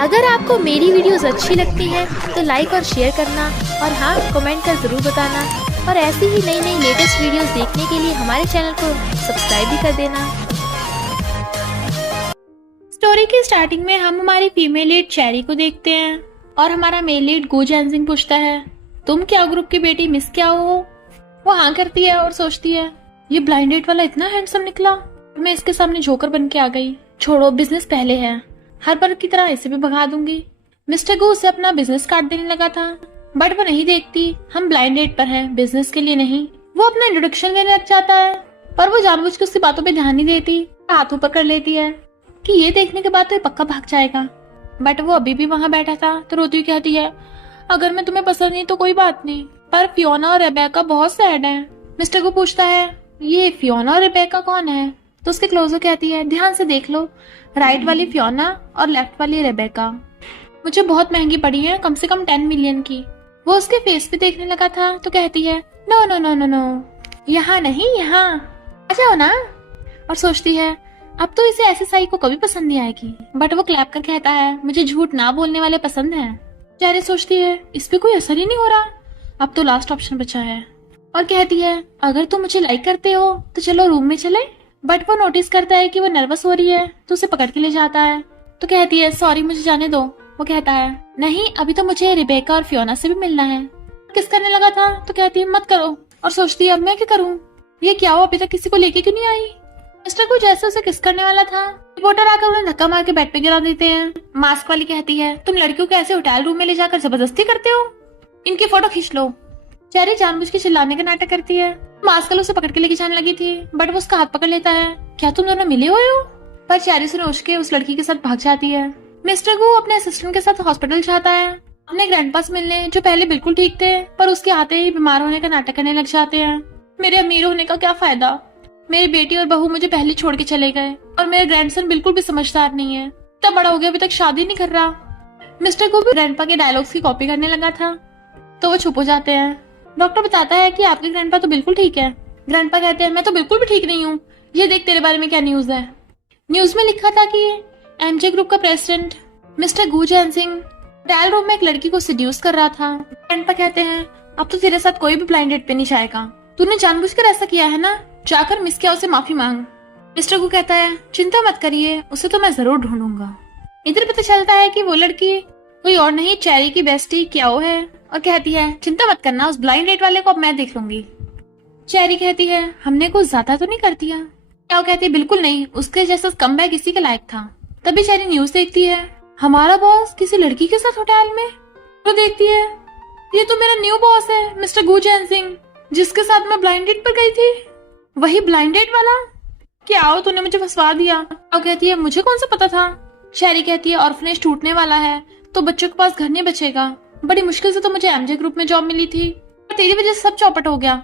अगर आपको मेरी वीडियोस अच्छी लगती हैं तो लाइक और शेयर करना, और हाँ, कमेंट कर ज़रूर बताना। और ऐसी ही नई नई लेटेस्ट वीडियोस देखने के लिए हमारे चैनल को सब्सक्राइब भी कर देना। स्टोरी की स्टार्टिंग में हम हमारी फीमेल लीड चेरी को देखते हैं और हमारा मेल लीड गू जेनजिंग पूछता है, तुम क्या ग्रुप की बेटी मिस क्या हो? वो हाँ करती है और सोचती है, ये ब्लाइंड डेट वाला इतना हैंडसम निकला, मैं इसके सामने जोकर बन के आ गई। छोड़ो, बिजनेस पहले है, हर बार की तरह इसे भी भगा दूंगी। मिस्टर गू उसे अपना बिजनेस कार्ड देने लगा था, बट वो नहीं देखती हम ब्लाइंड डेट पर हैं, बिजनेस के लिए नहीं। वो अपना इंट्रोडक्शन देने लग जाता है, पर वो जानबूझ के उसकी बातों पे ध्यान नहीं देती, हाथों पर कर लेती है कि ये देखने के बाद तो ये पक्का भाग जाएगा। बट वो अभी भी वहाँ बैठा था तो रोती हुई कहती है, अगर मैं तुम्हें पसंद नहीं तो कोई बात नहीं, पर फियोना और रेबेका बहुत सैड है। मिस्टर गू पूछता है, ये फियोना और रेबेका कौन है? तो उसके क्लोजर कहती है, ध्यान से देख लो, राइट वाली फियोना और लेफ्ट वाली रेबेका। मुझे बहुत महंगी पड़ी है, कम से कम 10 मिलियन की। वो उसके फेस पे देखने लगा था तो कहती है, no no no no no, यहाँ नहीं, यहाँ आ जाओ ना। और सोचती है, अब तो इसे ऐसे साई को कभी पसंद नहीं आएगी। बट वो क्लैप कर कहता है, मुझे झूठ ना बोलने वाले पसंद हैं। चेरी सोचती है, इस पे कोई असर ही नहीं हो रहा, अब तो लास्ट ऑप्शन बचा है। और कहती है, अगर तुम मुझे लाइक करते हो तो चलो रूम में चले। बट वो नोटिस करता है कि वो नर्वस हो रही है तो उसे पकड़ के ले जाता है। तो कहती है, सॉरी मुझे जाने दो। वो कहता है, नहीं, अभी तो मुझे रेबेका और फियोना से भी मिलना है। किस करने लगा था तो कहती है, मत करो। और सोचती है, अब मैं क्या करूं, ये क्या हो, अभी तक किसी को लेके क्यों नहीं आई। मिस्टर को जैसे उसे किस करने वाला था, रिपोर्टर आकर उन्हें धक्का मार के बेड पे गिरा देते हैं। मास्क वाली कहती है, तुम लड़कियों को ऐसे होटल रूम में ले जाकर जबरदस्ती करते हो, इनकी फोटो खींच लो। चेरी जानबूझ के चिल्लाने का नाटक करती है। मास्क उसे पकड़ के लेके जाने लगी थी, बट वो उसका हाथ पकड़ लेता है, क्या तुम दोनों मिले हुए हो? पर चेरी से नोच के उस लड़की के साथ भाग जाती है। मिस्टर गू अपने असिस्टेंट के साथ हॉस्पिटल जाता है अपने ग्रैंडपा से मिलने, जो पहले बिल्कुल ठीक थे पर उसके आते ही बीमार होने का नाटक करने लग जाते हैं। मेरे अमीर होने का क्या फायदा, मेरी बेटी और बहू मुझे पहले छोड़ के चले गए, और मेरा ग्रैंडसन बिल्कुल भी समझदार नहीं है, इतना बड़ा हो गया अभी तक शादी नहीं कर रहा। मिस्टर गू भी ग्रैंडपा के डायलॉग्स की कॉपी करने लगा था तो वो चुप हो जाते हैं। डॉक्टर बताता है कि आपके ग्रैंडपा तो बिल्कुल ठीक है। ग्रैंडपा कहते हैं, मैं तो बिल्कुल भी ठीक नहीं हूँ, ये देख तेरे बारे में क्या न्यूज है। न्यूज में लिखा था कि एमजे ग्रुप का प्रेसिडेंट मिस्टर गू जेनजिंग ट्रायल रूम में एक लड़की को सिड्यूस कर रहा था। ग्रैंडपा कहते हैं, अब तो तेरे साथ कोई भी ब्लाइंड डेट पे नहीं जाएगा, तूने जानबूझकर ऐसा किया है ना, जाकर मिस किया उसे माफी मांग। मिस्टर गू कहता है, चिंता मत करिए, उसे तो मैं जरूर ढूंढूंगा। इधर पता चलता है कि वो लड़की कोई और नहीं, चेरी की बेस्टी क्याओ है, और कहती है, चिंता मत करना, उस ब्लाइंड डेट वाले को अब मैं देख लूंगी। चेरी कहती है, हमने कुछ ज्यादा तो नहीं कर दिया? क्याओ कहती है, बिल्कुल नहीं, उसके जैसा कमबैक इसी के लायक था। तभी चेरी न्यूज देखती है, हमारा बॉस किसी लड़की के साथ होटल में। तो देखती है, ये तो मेरा न्यू बॉस है मिस्टर गू जेनजिंग, जिसके साथ मैं ब्लाइंड डेट पर गई थी, वही ब्लाइंड डेट वाला। क्या हो, तूने मुझे फंसवा दिया। और कहती है, मुझे कौन सा पता था। चेरी कहती है, ऑर्फनेज टूटने वाला है तो बच्चों के पास घर नहीं बचेगा, बड़ी मुश्किल से तो मुझे एमजे ग्रुप में जॉब मिली थी, पर तेरी वजह से सब चौपट हो गया।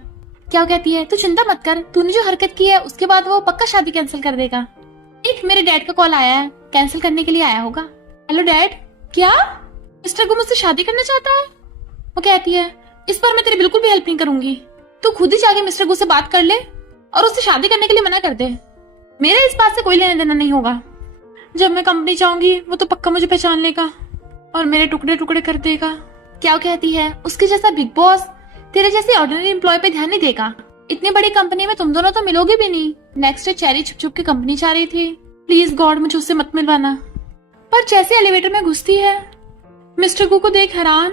क्या कहती है, तू चिंता मत कर, तूने जो हरकत की है उसके बाद वो पक्का शादी कैंसिल कर देगा। एक मेरे डैड का कॉल आया है, कैंसिल करने के लिए आया होगा। Hello dad. क्या मिस्टर गू मुझसे शादी करना चाहता है? वो कहती है, इस बार मैं तेरी बिल्कुल भी हेल्प नहीं करूंगी, तू खुद ही जाके मिस्टर गू से बात कर ले और उससे शादी करने के लिए मना कर दे, मेरे इस बात से कोई लेना देना नहीं होगा। जब मैं कंपनी जाऊंगी वो तो पक्का मुझे पहचान लेगा और मेरे टुकड़े टुकड़े कर देगा। क्या कहती है, उसके जैसा बिग बॉस तेरे जैसे ऑर्डिनरी एम्प्लॉय पे ध्यान नहीं देगा, इतनी बड़ी कंपनी में तुम दोनों तो मिलोगे भी नहीं। नेक्स्ट डे चेरी छुप छुप के कंपनी जा रही थी, प्लीज गॉड मुझे उससे मत मिलवाना। पर जैसे एलिवेटर में घुसती है, मिस्टर गू को देख हैरान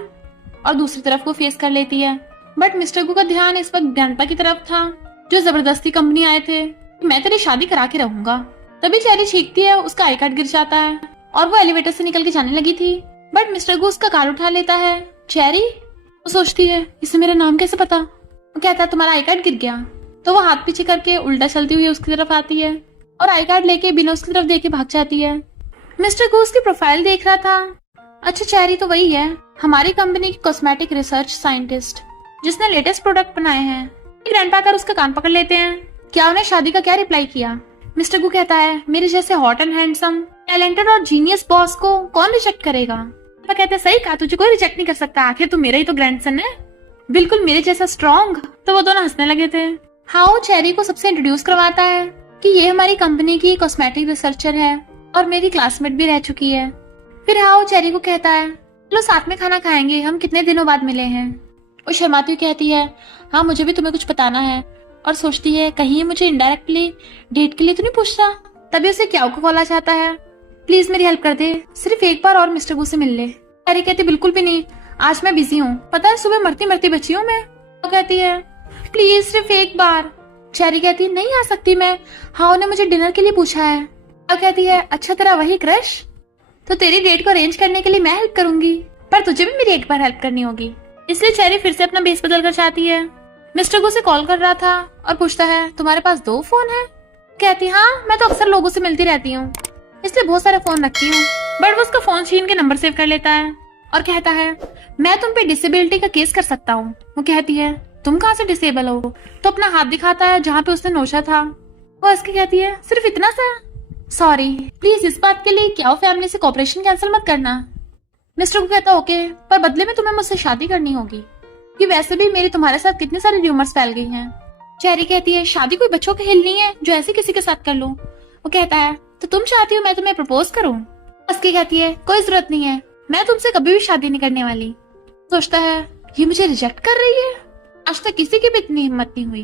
और दूसरी तरफ को फेस कर लेती है। बट मिस्टर गू का ध्यान इस वक्त ग्रैंडपा की तरफ था, जो जबरदस्ती कंपनी आए थे, मैं तेरी शादी करा के रहूंगा। तभी चेरी छींकती है, उसका आई कार्ड गिर जाता है और वो एलिवेटर से निकल के जाने लगी थी। बट मिस्टर गू उसका कार उठा लेता है। चेरी, वो सोचती है, इसे मेरा नाम कैसे पता। वो कहता है, तुम्हारा आई कार्ड गिर गया। तो वो हाथ पीछे करके उल्टा चलती हुई उसकी तरफ आती है और आई कार्ड लेके बिना उसकी तरफ देखे भाग जाती है। मिस्टर गू उसकी प्रोफाइल देख रहा था। अच्छा, चेरी तो वही है, हमारी कंपनी की कॉस्मेटिक रिसर्च साइंटिस्ट, जिसने लेटेस्ट प्रोडक्ट बनाए हैं। ग्रैंडपा कर उसका कान पकड़ लेते हैं। क्या उन्हें शादी का क्या रिप्लाई किया? मिस्टर गू कहता है, मेरे जैसे हॉट एंड हैंडसम, टैलेंटेड और जीनियस बॉस को कौन रिजेक्ट करेगा। वो कहते हैं, सही कहा, तुझे कोई रिजेक्ट नहीं कर सकता, आखिर तू मेरा ही तो ग्रैंडसन है, बिल्कुल मेरे जैसा स्ट्रॉन्ग। तो वो दोनों हंसने लगे थे। हाँ, वो चेरी को सबसे इंट्रोड्यूस करवाता है कि ये हमारी कंपनी की कॉस्मेटिक रिसर्चर है और मेरी क्लासमेट भी रह चुकी है। फिर हाओ चेरी को कहता है चलो साथ में खाना खाएंगे, हम कितने दिनों बाद मिले हैं। वो शर्माती हुई कहती है हाँ मुझे भी तुम्हें कुछ बताना है, और सोचती है कहीं ये मुझे इनडायरेक्टली डेट के लिए तो नहीं पूछ रहा। तभी उसे क्याओ को कॉल आ जाता है, प्लीज मेरी हेल्प कर दे, सिर्फ एक बार और मिस्टर गू से मिल ले। चेरी कहती बिल्कुल भी नहीं, आज मैं बिजी हूँ, पता है सुबह मरती मरती बची हूँ मैं। वो कहती है प्लीज सिर्फ एक बार। चेरी कहती है नहीं आ सकती मैं, हाओ ने मुझे डिनर के लिए पूछा है। वो कहती है अच्छा तेरा वही क्रश, तो तेरी डेट को अरेंज करने के लिए मैं हेल्प करूंगी, पर तुझे भी मेरी एक बार हेल्प करनी होगी। इसलिए चेरी फिर से अपना बेस बदल कर चाहती है। मिस्टर गू से कॉल कर रहा था और पूछता है तुम्हारे पास 2 फोन है। कहती हाँ मैं तो अक्सर लोगों से मिलती रहती हूँ, इसलिए बहुत सारे फोन रखती हूँ। बट वो उसका फोन छीन के नंबर सेव कर लेता है और कहता है मैं तुम पे डिसेबिलिटी का केस कर सकता हूँ। वो कहती है तुम कहाँ से डिसेबल हो, तो अपना हाथ दिखाता है जहाँ पे उसने नोचा था। वो इसकी कहती है सिर्फ इतना सा, सॉरी प्लीज इस बात के लिए क्याओ फैमिली से कॉपरेशन कैंसिल मत करना। मिस्टर को कहता ओके, पर बदले में तुम्हें मुझसे शादी करनी होगी, कि वैसे भी मेरी तुम्हारे साथ कितनी सारी र्यूमर्स फैल गई हैं। चेरी कहती है शादी कोई बच्चों का खेल नहीं है जो ऐसे किसी के साथ कर लूं। वो कहता है तो तुम चाहती हो मैं तुम्हें प्रपोज करूं। उसकी कहती है कोई जरूरत नहीं है, मैं तुमसे कभी भी शादी नहीं करने वाली। सोचता है ये मुझे रिजेक्ट कर रही है, आज तक किसी की भी इतनी हिम्मत नहीं हुई।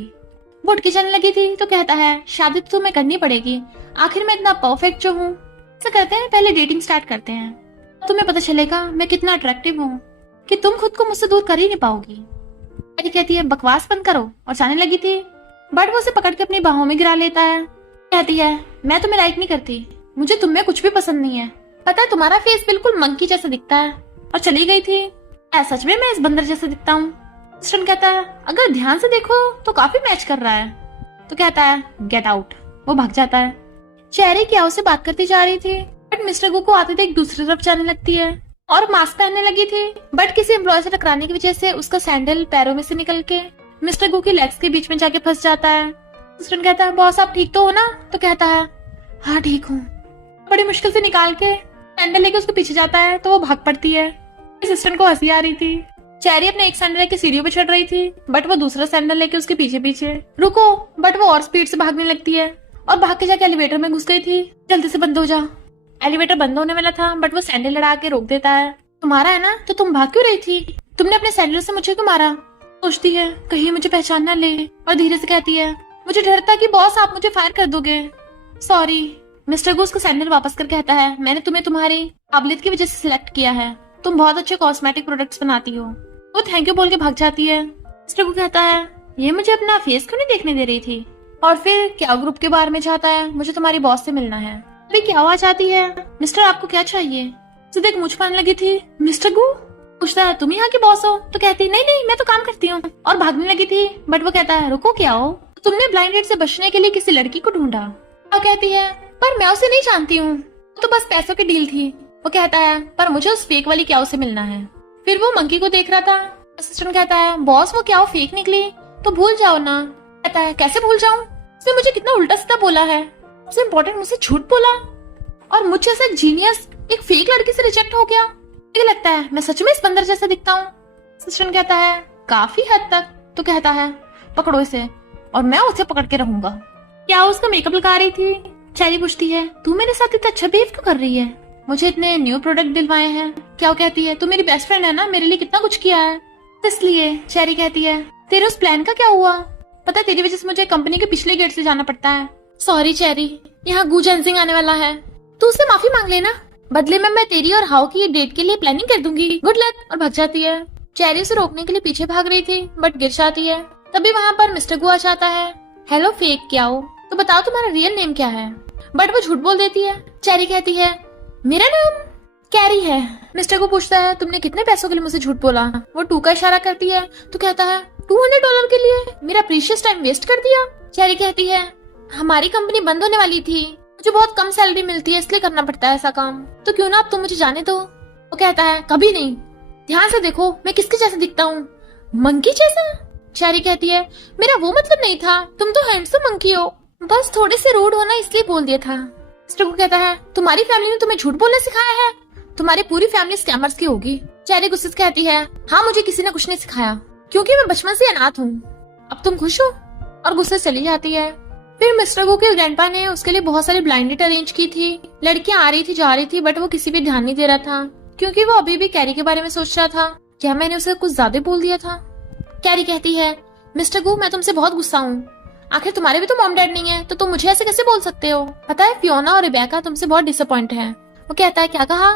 वो उठ के चलने लगी थी तो कहता है शादी तो तुम्हें करनी पड़ेगी, आखिर मैं इतना परफेक्ट जो हूँ। ऐसा करते हैं पहले डेटिंग स्टार्ट करते हैं, तुम्हें पता चलेगा मैं कितना अट्रैक्टिव हूँ कि तुम खुद को मुझसे दूर कर ही नहीं पाओगी। चेरी कहती है बकवास बंद करो, और जाने लगी थी। बट वो उसे पकड़ के अपनी बाहों में गिरा लेता है। कहती है मैं तुम्हें लाइक नहीं करती, मुझे तुम में कुछ भी पसंद नहीं है, पता है तुम्हारा फेस बिल्कुल मंकी जैसा दिखता है। और चली गई थी। सच में मैं इस बंदर जैसा दिखता हूँ। स्टन कहता है अगर ध्यान से देखो तो काफी मैच कर रहा है। तो कहता है गेट आउट। वो भाग जाता है। चेरी क्याओ से बात करती जा रही थी, बट मिस्टर गू को आते देख दूसरी तरफ जाने लगती है और मास्क पहनने लगी थी। बट किसी एम्प्लॉय से टकराने की वजह से उसका सैंडल पैरों में से निकल के मिस्टर गू की लेग्स के बीच में जाके फंस जाता है। स्टन कहता है बॉस आप ठीक तो हो ना। तो कहता है हाँ ठीक हूँ। बड़ी मुश्किल से निकाल के सैंडल लेके उसके पीछे जाता है तो वो भाग पड़ती है। असिस्टेंट को हंसी आ रही थी। चेरी अपने एक सैंडल लेके सीढ़ियों पे चढ़ रही थी, बट वो दूसरा सैंडल लेके उसके पीछे पीछे रुको, बट वो और स्पीड से भागने लगती है और भाग के जाके एलिवेटर में घुस गई थी। जल्दी से बंद हो जा। एलिवेटर बंद होने वाला था, बट वो सैंडल लड़ा के रोक देता है। तुम्हारा है ना, तो तुम भाग क्यों रही थी? तुमने अपने सैंडल से मुझे क्यों मारा? सोचती है कहीं मुझे पहचान ना ले, और धीरे से कहती है मुझे डर था कि बॉस आप मुझे फायर कर दोगे, सॉरी। मिस्टर गू उसको सैंडल वापस कर कहता है मैंने तुम्हें तुम्हारी काबिलियत की वजह से सिलेक्ट किया है, तुम बहुत अच्छे कॉस्मेटिक प्रोडक्ट्स बनाती हो। वो थैंक यू बोल के भाग जाती है। मिस्टर गू कहता है ये मुझे अपना फेस क्यों नहीं देखने दे रही थी, और फिर क्या ग्रुप के बारे में चाहता है, मुझे तुम्हारी बॉस से मिलना है। अभी क्या आवाज आती है, मिस्टर आपको क्या चाहिए? सीधे मुझ पाने लगी थी। मिस्टर गू पूछता है तुम यहाँ की बॉस हो? तो कहती नहीं नहीं मैं तो काम करती हूँ, और भागने लगी थी। बट वो कहता है रुको क्या हो, तुमने ब्लाइंड डेट से बचने के लिए किसी लड़की को ढूंढा। वो कहती है पर मैं उसे नहीं जानती हूँ, तो बस पैसों की डील थी। वो कहता है पर मुझे उस फेक वाली क्या से मिलना है। फिर वो मंकी को देख रहा था। असिस्टेंट कहता है बॉस वो क्या फेक निकली तो भूल जाओ ना। कहता है कैसे भूल जाऊं, उसने मुझे कितना उल्टा सीधा बोला है, सबसे इम्पोर्टेंट मुझसे झूठ बोला, और मुझे ऐसा जीनियस एक फेक लड़की से रिजेक्ट हो गया। मुझे लगता है मैं सच में इस बंदर जैसा दिखता हूँ। असिस्टेंट कहता है काफी हद तक। तो कहता है पकड़ो इसे और मैं उसे पकड़ के रहूंगा। क्या उसका मेकअप लगा रही थी। चेरी पूछती है तू मेरे साथ इतना अच्छा बिहेव क्यों कर रही है, मुझे इतने न्यू प्रोडक्ट दिलवाए हैं। क्या कहती है तू मेरी बेस्ट फ्रेंड है ना, मेरे लिए कितना कुछ किया है, इसलिए। चेरी कहती है तेरे उस प्लान का क्या हुआ, पता है तेरी वजह से मुझे कंपनी के पिछले गेट से जाना पड़ता है। सॉरी चेरी, यहाँ गू जेनसिंग आने वाला है, तू उससे माफी मांग लेना, बदले में मैं तेरी और हाउ की डेट के लिए प्लानिंग कर दूंगी, गुड लक। और भाग जाती है। चेरी उसे रोकने के लिए पीछे भाग रही थी, बट गिर जाती है। तभी वहाँ पर मिस्टर गू आ जाता है। हेलो फेक क्या हो, तो बताओ तुम्हारा रियल नेम क्या है। बट वो झूठ बोल देती है। चेरी कहती है मेरा नाम कैरी है। मिस्टर को पूछता है तुमने कितने पैसों के लिए मुझे झूठ बोला। वो 2 का इशारा करती है। तो कहता है $200 के लिए मेरा प्रीशियस टाइम वेस्ट कर दिया। चेरी कहती है हमारी कंपनी बंद होने वाली थी, मुझे बहुत कम सैलरी मिलती है इसलिए करना पड़ता है ऐसा काम, तो क्यों ना अब तुम मुझे जाने दो। वो कहता है कभी नहीं, ध्यान से देखो मैं किसके जैसा दिखता हूँ, मंकी जैसा। चेरी कहती है मेरा वो मतलब नहीं था, तुम तो हैंडसम मंकी हो, बस थोड़े से रूड होना इसलिए बोल दिया था। मिस्टर को कहता है तुम्हारी फैमिली ने तुम्हें झूठ बोलना सिखाया है, तुम्हारी पूरी फैमिली स्कैमर्स की होगी। चेरी गुस्से से कहती है हाँ मुझे किसी ने कुछ नहीं सिखाया, क्योंकि मैं बचपन से अनाथ हूँ, अब तुम खुश हो, और गुस्से से चली जाती है। फिर मिस्टर गो के ग्रैंडपा ने उसके लिए बहुत सारी ब्लाइंड डेट अरेंज की थी। लड़कियां आ रही थी जा रही थी, बट वो किसी पे ध्यान नहीं दे रहा था क्योंकि वो अभी भी कैरी के बारे में सोच रहा था। क्या मैंने उसे कुछ ज्यादा बोल दिया था? कैरी कहती है, मिस्टर गो मैं तुमसे बहुत गुस्सा हूँ। आखिर तुम्हारे भी तो मॉम डैड नहीं है, तो तुम मुझे ऐसे कैसे बोल सकते हो? पता है फियोना और रिबेका तुमसे बहुत डिसअपॉइंट है। वो कहता है, क्या कहा?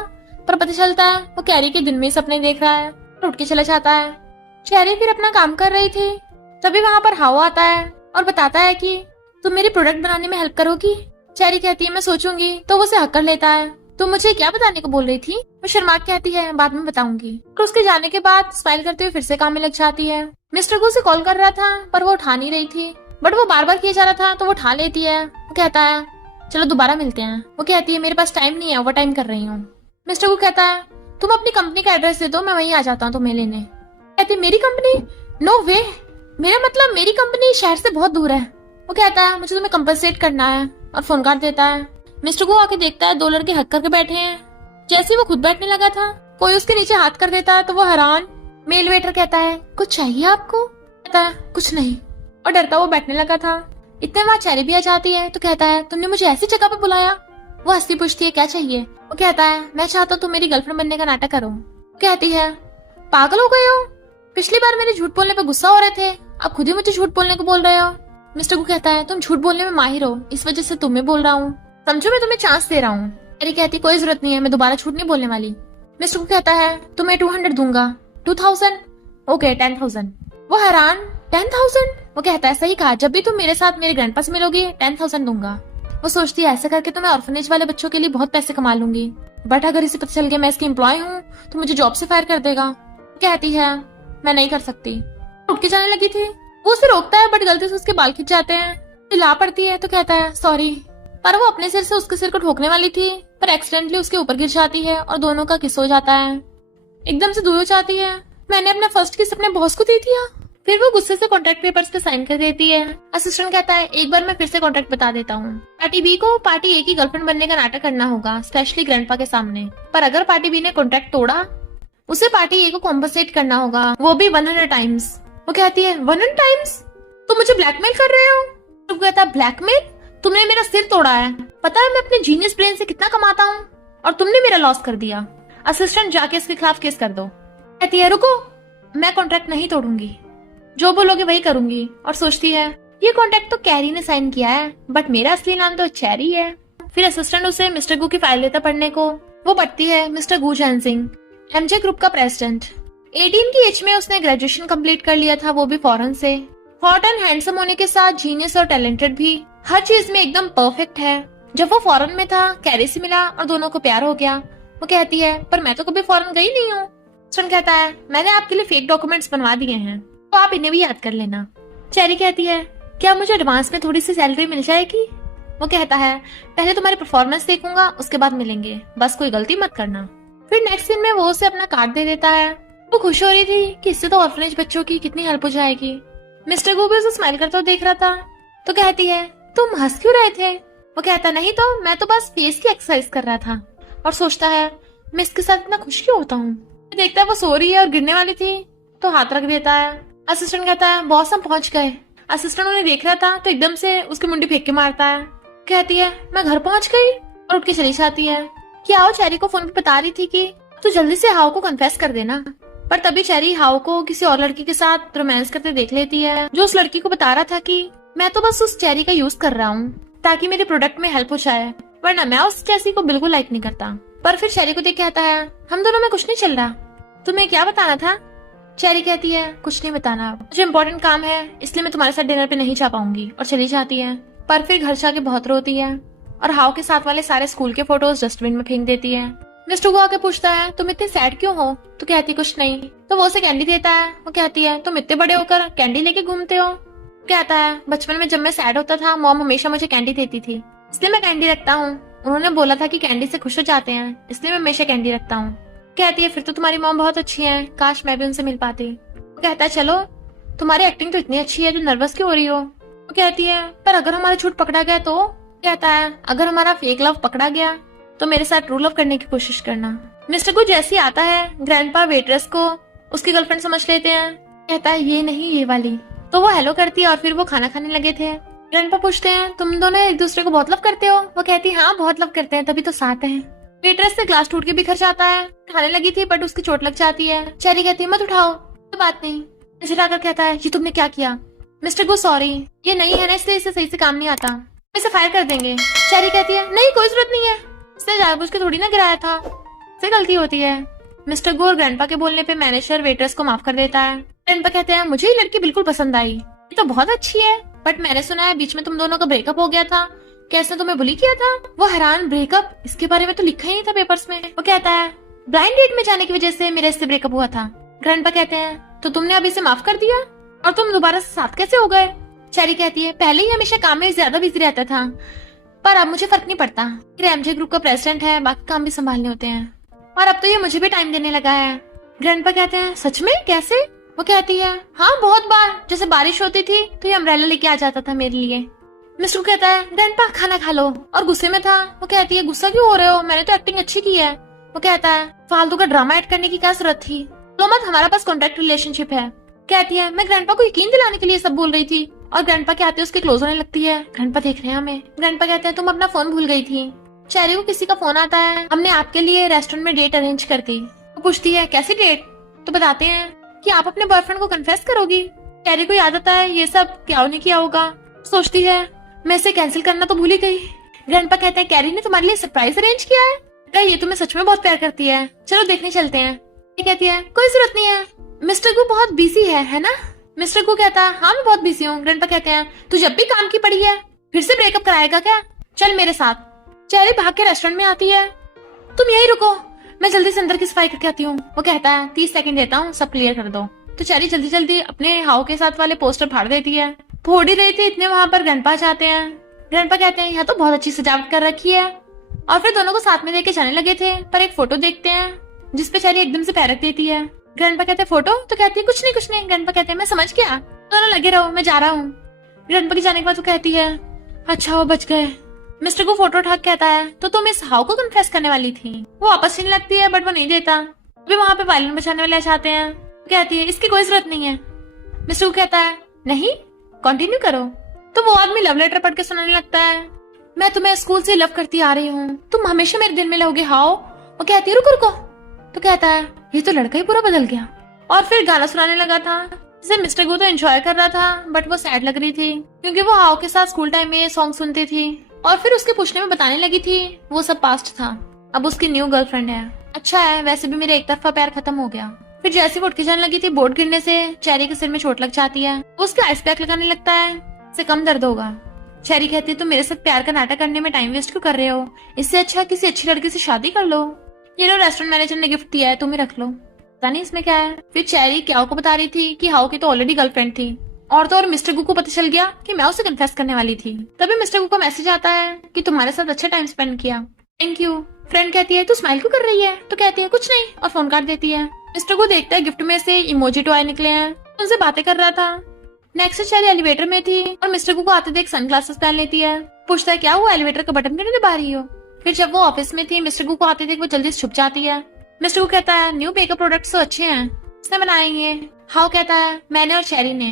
पर पता चलता है वो कैरी के दिन में सपने देख रहा है, उठ के चला जाता है। कैरी फिर अपना काम कर रही थी, तभी वहाँ पर हाओ आता है और बताता है कि तुम मेरी प्रोडक्ट बनाने में हेल्प करोगी। चेरी कहती है, मैं सोचूंगी। तो वो उसे हक कर लेता है। तुम मुझे क्या बताने को बोल रही थी? वो शर्मा के कहती है, बाद में बताऊंगी। तो उसके जाने के बाद स्माइल करते हुए फिर से काम में लग जाती है। मिस्टर गो से कॉल कर रहा था पर वो उठा नहीं रही थी, बट वो बार बार किया जा रहा था तो वो उठा लेती है। वो कहता है, चलो दोबारा मिलते हैं। वो कहती है, मेरे पास टाइम नहीं है, ओवर टाइम कर रही हूँ। मिस्टर गो कहता है, तुम अपनी कंपनी का एड्रेस दे दो, मैं वहीं आ जाता हूँ तुम्हें लेने। कहती, मेरी कंपनी? नो वे, मेरा मतलब मेरी कंपनी शहर से बहुत दूर है। वो कहता है, मुझे तुम्हें कंपनसेट करना है, और फोन काट देता है। मिस्टर को आके देखता है 2 लड़के हक करके बैठे हैं। जैसे वो खुद बैठने लगा था कोई उसके नीचे हाथ कर देता है तो वो हैरान। मेल वेटर कहता है, कुछ चाहिए आपको? कहता है, कुछ नहीं, और डरता वो बैठने लगा था। इतने वहाँ चेरी भी आ जाती है तो कहता है, तुमने मुझे ऐसी जगह पे बुलाया? वो हंसती पूछती है, क्या चाहिए? वो कहता है, मैं चाहता हूँ तुम मेरी गर्लफ्रेंड बनने का नाटक करो। कहती है, पागल हो गए हो? पिछली बार मेरे झूठ बोलने पे गुस्सा हो रहे थे, अब खुद ही मुझे झूठ बोलने को बोल रहे हो। मिस्टर को कहता है, तुम झूठ बोलने में माहिर हो, इस वजह से तुम्हें बोल रहा हूँ, समझो मैं तुम्हें चांस दे रहा हूँ। कैरी कहती, कोई जरूरत नहीं है, मैं दोबारा झूठ नहीं बोलने वाली। मिस्टर को कहता है, तुम्हें 200 दूंगा। 2000? ओके 10,000। वो हैरान, 10,000? वो कहता है, सही कहा, जब भी तुम मेरे साथ मेरे ग्रैंडपा से मिलोगी 10,000 दूंगा। वो सोचती है, ऐसा करके तो मैं ऑर्फनेज वाले बच्चों के लिए बहुत पैसे कमा लूंगी, बट अगर इसे पता चल गया मैं इसकी एम्प्लॉय हूँ तो मुझे जॉब से फायर कर देगा। कहती है, मैं नहीं कर सकती। उठ के जाने लगी थी, वो उसे रोकता है बट गलती से उसके बाल खिंच जाते हैं। चिल्ला पड़ती है तो कहता है, सॉरी। पर वो अपने सिर से उसके सिर को ठोकने वाली थी पर एक्सीडेंटली उसके ऊपर गिर जाती है और दोनों का किस हो जाता है। एकदम से दूर हो जाती है। मैंने अपना फर्स्ट किस अपने बॉस को दे दिया। फिर वो गुस्से से कॉन्ट्रैक्ट पेपर्स पे साइन कर देती है। असिस्टेंट कहता है, एक बार मैं फिर से कॉन्ट्रैक्ट बता देता हूँ। पार्टी बी को पार्टी ए की गर्लफ्रेंड बनने का नाटक करना होगा, स्पेशली ग्रैंडपा के सामने। पर अगर पार्टी बी ने कॉन्ट्रैक्ट तोड़ा उसे पार्टी ए को कॉम्पनसेट करना होगा, वो भी 100 टाइम्स। वो कहती है, 100 टाइम्स? तुम मुझे ब्लैकमेल कर रहे हो? तो कहता है, ब्लैकमेल? तुमने मेरा सिर तोड़ा है, पता है मैं अपने जीनियस ब्रेन से कितना कमाता हूँ, और तुमने मेरा लॉस कर दिया। असिस्टेंट जाके इसके खिलाफ केस कर दो। कहती है, रुको, मैं कॉन्ट्रैक्ट नहीं तोड़ूंगी, जो बोलोगे वही करूंगी। और सोचती है, ये कॉन्ट्रैक्ट तो कैरी ने साइन किया है, बट मेरा असली नाम तो चेरी है। फिर असिस्टेंट उसे मिस्टर गू की फाइल देता पढ़ने को। वो पढ़ती है, मिस्टर गू जैनसिंग, एमजे ग्रुप का प्रेसिडेंट। 18 की एज में उसने ग्रेजुएशन कंप्लीट कर लिया था, वो भी फॉरेन से। हॉट एंड हैंडसम होने के साथ जीनियस और टैलेंटेड भी, हर चीज में एकदम परफेक्ट है। जब वो फॉरेन में था कैरी से मिला और दोनों को प्यार हो गया। वो कहती है, पर मैं तो कभी फॉरेन गई नहीं हूँ। स्टन कहता है, मैंने आपके लिए फेक डॉक्यूमेंट्स बनवा दिए हैं, तो आप इन्हें भी याद कर लेना। चेरी कहती है, क्या मुझे एडवांस में थोड़ी सी सैलरी मिल जाएगी? वो कहता है, पहले तुम्हारी परफॉर्मेंस देखूंगा, उसके बाद मिलेंगे, बस कोई गलती मत करना। फिर नेक्स्ट दिन में वो उसे अपना कार्ड दे देता है। वो खुश हो रही थी कि इससे तो ऑर्फनेज बच्चों की कितनी हेल्प हो जाएगी। मिस्टर गो भी उसे स्माइल करता हुआ देख रहा था तो कहती है, तुम हंस क्यों रहे थे? वो कहता, नहीं तो मैं तो बस फेस की एक्सरसाइज कर रहा था। और सोचता है, मैं इसके साथ इतना खुश क्यों होता हूँ। देखता है वो सो रही है और गिरने वाली थी तो हाथ रख देता है। असिस्टेंट कहता है, बॉस हम पहुंच गए। असिस्टेंट उन्हें देख रहा था तो एकदम से उसकी मुंडी फेंक के मारता है। कहती है, मैं घर पहुंच गई, और उठ के चली जाती है। कि हाओ चेरी को फोन पे बता रही थी कि तू जल्दी से हाओ को कन्फेस कर देना। पर तभी चेरी हाओ को किसी और लड़की के साथ रोमांस करते देख लेती है, जो उस लड़की को बता रहा था कि मैं तो बस उस चेरी का यूज कर रहा हूँ ताकि मेरे प्रोडक्ट में हेल्प हो जाए, वरना मैं उस चेरी को बिल्कुल लाइक नहीं करता। पर फिर चेरी को देख कहता है, हम दोनों में कुछ नहीं चल रहा, तुम्हें क्या बताना था? चेरी कहती है, कुछ नहीं बताना, मुझे इम्पोर्टेंट काम है इसलिए मैं तुम्हारे साथ डिनर पे नहीं जा पाऊंगी, और चली जाती है। पर फिर घर जाके बहुत रोती है और हाओ के साथ वाले सारे स्कूल के फोटोज डस्टबिन में फेंक देती है। मिस्टर को आके पूछता है, तुम इतने सैड क्यों हो? तो कहती कुछ नहीं। तो वो उसे कैंडी देता है। वो कहती है, तुम इतने बड़े होकर कैंडी लेके घूमते हो? कहता है, बचपन में जब मैं सैड होता था मॉम हमेशा मुझे कैंडी देती थी, इसलिए मैं कैंडी रखता हूँ। उन्होंने बोला था कि कैंडी से खुश हो जाते हैं, इसलिए मैं हमेशा कैंडी रखता हूँ। कहती है, फिर तो तुम्हारी मॉम बहुत अच्छी है, काश मैं भी उनसे मिल पाती। कहता है, चलो, तुम्हारी एक्टिंग तो इतनी अच्छी है, तो नर्वस क्यों हो रही हो? वो कहती है, पर अगर हमारा झूठ पकड़ा गया तो? कहता है, अगर हमारा फेक लव पकड़ा गया तो मेरे साथ ट्रू लव करने की कोशिश करना। मिस्टर को जैसे आता है ग्रैंडपा वेट्रेस को उसकी गर्लफ्रेंड समझ लेते हैं। कहता है, ये नहीं, ये वाली। तो वो हेलो करती है और फिर वो खाना खाने लगे थे। ग्रैंडपा पूछते हैं तुम दोनों एक दूसरे को बहुत लव करते हो? वो कहती है हाँ बहुत लव करते हैं, तभी तो साथ हैं। वेट्रेस से ग्लास टूट के बिखर जाता है। खाने लगी थी बट उसकी चोट लग जाती है। चेरी कहती है मत उठाओ, कोई बात नहीं। चिढ़ाकर कहता है ये तुमने क्या किया? मिस्टर गो सॉरी, ये नहीं है ना इसलिए इसे सही से काम नहीं आता, इसे फायर कर देंगे। चेरी कहती है नहीं कोई जरूरत नहीं है, इसने जानबूझ के थोड़ी ना गिराया था, इससे गलती होती है। मिस्टर गो और ग्रैंडपा के बोलने पे मैनेजर वेट्रेस को माफ कर देता है। ग्रैंडपा कहते हैं मुझे ये लड़की बिल्कुल पसंद आई, ये तो बहुत अच्छी है, बट मैंने सुना है बीच में तुम दोनों का ब्रेकअप हो गया था, क्या इसने तुम्हें बुली किया था? वो हैरान, ब्रेकअप? इसके बारे में तो लिखा ही नहीं था पेपर्स में। वो कहता है ब्लाइंड डेट में जाने की वजह से मेरे इससे ब्रेकअप हुआ था। ग्रैंडपा कहते हैं तो तुमने अभी इसे माफ कर दिया और तुम दोबारा साथ कैसे हो गए? चेरी कहती है पहले ही हमेशा काम में ज्यादा बिजी रहता था, पर अब मुझे फर्क नहीं पड़ता। एमजे ग्रुप का प्रेसिडेंट है, बाकी काम भी संभालने होते हैं, और अब तो ये मुझे भी टाइम देने लगा है। ग्रैंडपा कहते हैं सच में, कैसे? वो कहती है हाँ बहुत बार, जैसे बारिश होती थी तो ये अम्ब्रेला लेके आ जाता था मेरे लिए। मिस्टर को कहता है ग्रैंडपा खाना खा लो, और गुस्से में था। वो कहती है गुस्सा क्यों हो रहे हो, मैंने तो एक्टिंग अच्छी की है। वो कहता है फालतू का ड्रामा ऐड करने की क्या जरूरत थी, लो मत, हमारा पास कॉन्ट्रैक्ट रिलेशनशिप है। कहती है मैं ग्रैंडपा को यकीन दिलाने के लिए सब बोल रही थी, और ग्रैंडपा के आते उसके क्लोज होने लगती है। ग्रैंडपा देख रहे हैं हमें। ग्रैंडपा कहते हैं तुम अपना फोन भूल गई थी। चेरी को किसी का फोन आता है, हमने आपके लिए रेस्टोरेंट में डेट अरेंज कर दी। वो पूछती है कैसी डेट? तो बताते हैं कि आप अपने बॉयफ्रेंड को कन्फेस करोगी। चेरी को याद आता है ये सब क्या ने किया होगा, सोचती है मैं इसे कैंसिल करना तो भूल ही गई। ग्रैंडपा कहते हैं कैरी ने तुम्हारे लिए सरप्राइज अरेंज किया है, ये तुम्हें सच में बहुत प्यार करती है, चलो देखने चलते हैं। ये कहती है कोई जरूरत नहीं है, मिस्टर गु बहुत बिजी है ना? मिस्टर गु कहता है हाँ मैं बहुत बिजी हूँ। ग्रैंडपा कहते हैं तू जब भी काम की पड़ी है फिर से ब्रेकअप कराएगा क्या, चल मेरे साथ। चेरी भाग के रेस्टोरेंट में आती है, तुम यही रुको, मैं जल्दी से अंदर की सफाई करके आती हूँ। वो कहता है 30 सेकंड देता हूँ, सब क्लियर कर दो। तो चेरी जल्दी जल्दी अपने हाउ के साथ वाले पोस्टर फाड़ देती है। फोड़ ही रही थी इतने वहां पर ग्रैंडपा जाते हैं। ग्रैंडपा कहते हैं यहाँ तो बहुत अच्छी सजावट कर रखी है, और फिर दोनों को साथ में लेके जाने लगे थे, पर एक फोटो देखते हैं जिसपे चेरी एकदम से पैर रख देती है। ग्रैंडपा कहते हैं फोटो? तो कहती है कुछ नहीं कुछ नहीं। ग्रैंडपा कहते हैं मैं समझ गया, दोनों लगे रहो, मैं जा रहा हूँ। ग्रैंडपा के जाने के बाद वो कहती है अच्छा वो बच गए। मिस्टर को फोटो उठा कहता है तो तुम इस हाउ को कन्फेस करने वाली थी। वो वापस नहीं लगती है बट वो नहीं देता। अभी वहाँ पे वायलिन बजाने वाले आ जाते हैं। कहती है इसकी कोई जरूरत नहीं है। मिस्टर को कहता है नहीं कंटिन्यू करो। तो वो आदमी लव लेटर पढ़ के सुनाने लगता है, मैं तुम्हें स्कूल से लव करती आ रही हूँ, तुम हमेशा मेरे दिल में रहोगे हाउ। वो कहती है रुको रुको। तो कहता है ये तो लड़का ही पूरा बदल गया, और फिर गाना सुनाने लगा था जिसे मिस्टर गो तो एंजॉय कर रहा था, बट वो सैड लग रही थी क्योंकि वो हाउ के साथ स्कूल टाइम में ये सॉन्ग सुनती थी, और फिर उसके पूछने में बताने लगी थी वो सब पास्ट था, अब उसकी न्यू गर्लफ्रेंड है। अच्छा है, वैसे भी मेरा एक तरफा प्यार खत्म हो गया। फिर जैसे वो उठ के जाने लगी थी, बोर्ड गिरने से चेरी के सिर में चोट लग जाती है। वो उसके आइस पैक लगाने लगता है, इससे कम दर्द होगा। चेरी कहती है तुम मेरे साथ प्यार का नाटक करने में टाइम वेस्ट क्यों कर रहे हो, इससे अच्छा किसी अच्छी लड़की से शादी कर लो। ये लो रेस्टोरेंट मैनेजर ने गिफ्ट दिया है, तुम ही रख लो, पता नहीं इसमें क्या है। फिर चेरी क्याओ को बता रही थी कि हाउ की तो ऑलरेडी गर्लफ्रेंड थी, और तो और मिस्टर गु को पता चल गया कि मैं उसे कन्फेस करने वाली थी। तभी मिस्टर गु को मैसेज आता है कि तुम्हारे साथ अच्छा टाइम स्पेंड किया, थैंक यू। फ्रेंड कहती है तू स्माइल क्यों कर रही है? तो कहती है कुछ नहीं, और फोन काट देती है। मिस्टर गु देखता है गिफ्ट में से इमोजी टॉय निकले हैं, उनसे बातें कर रहा था। नेक्स्ट चेरी एलिवेटर में थी और मिस्टर गु को आते देख सनग्लासेस पहन लेती है। पूछता है क्या हुआ, एलिवेटर का बटन क्यों नहीं दबा रही हो? फिर जब वो ऑफिस में थी, मिस्टर गु को आते देख वो जल्दी से छुप जाती है। मिस्टर गु कहता है न्यू मेकअप प्रोडक्ट्स तो अच्छे हैं, इसने बनाए हैं। हाउ कहता है मैंने और चेरी ने।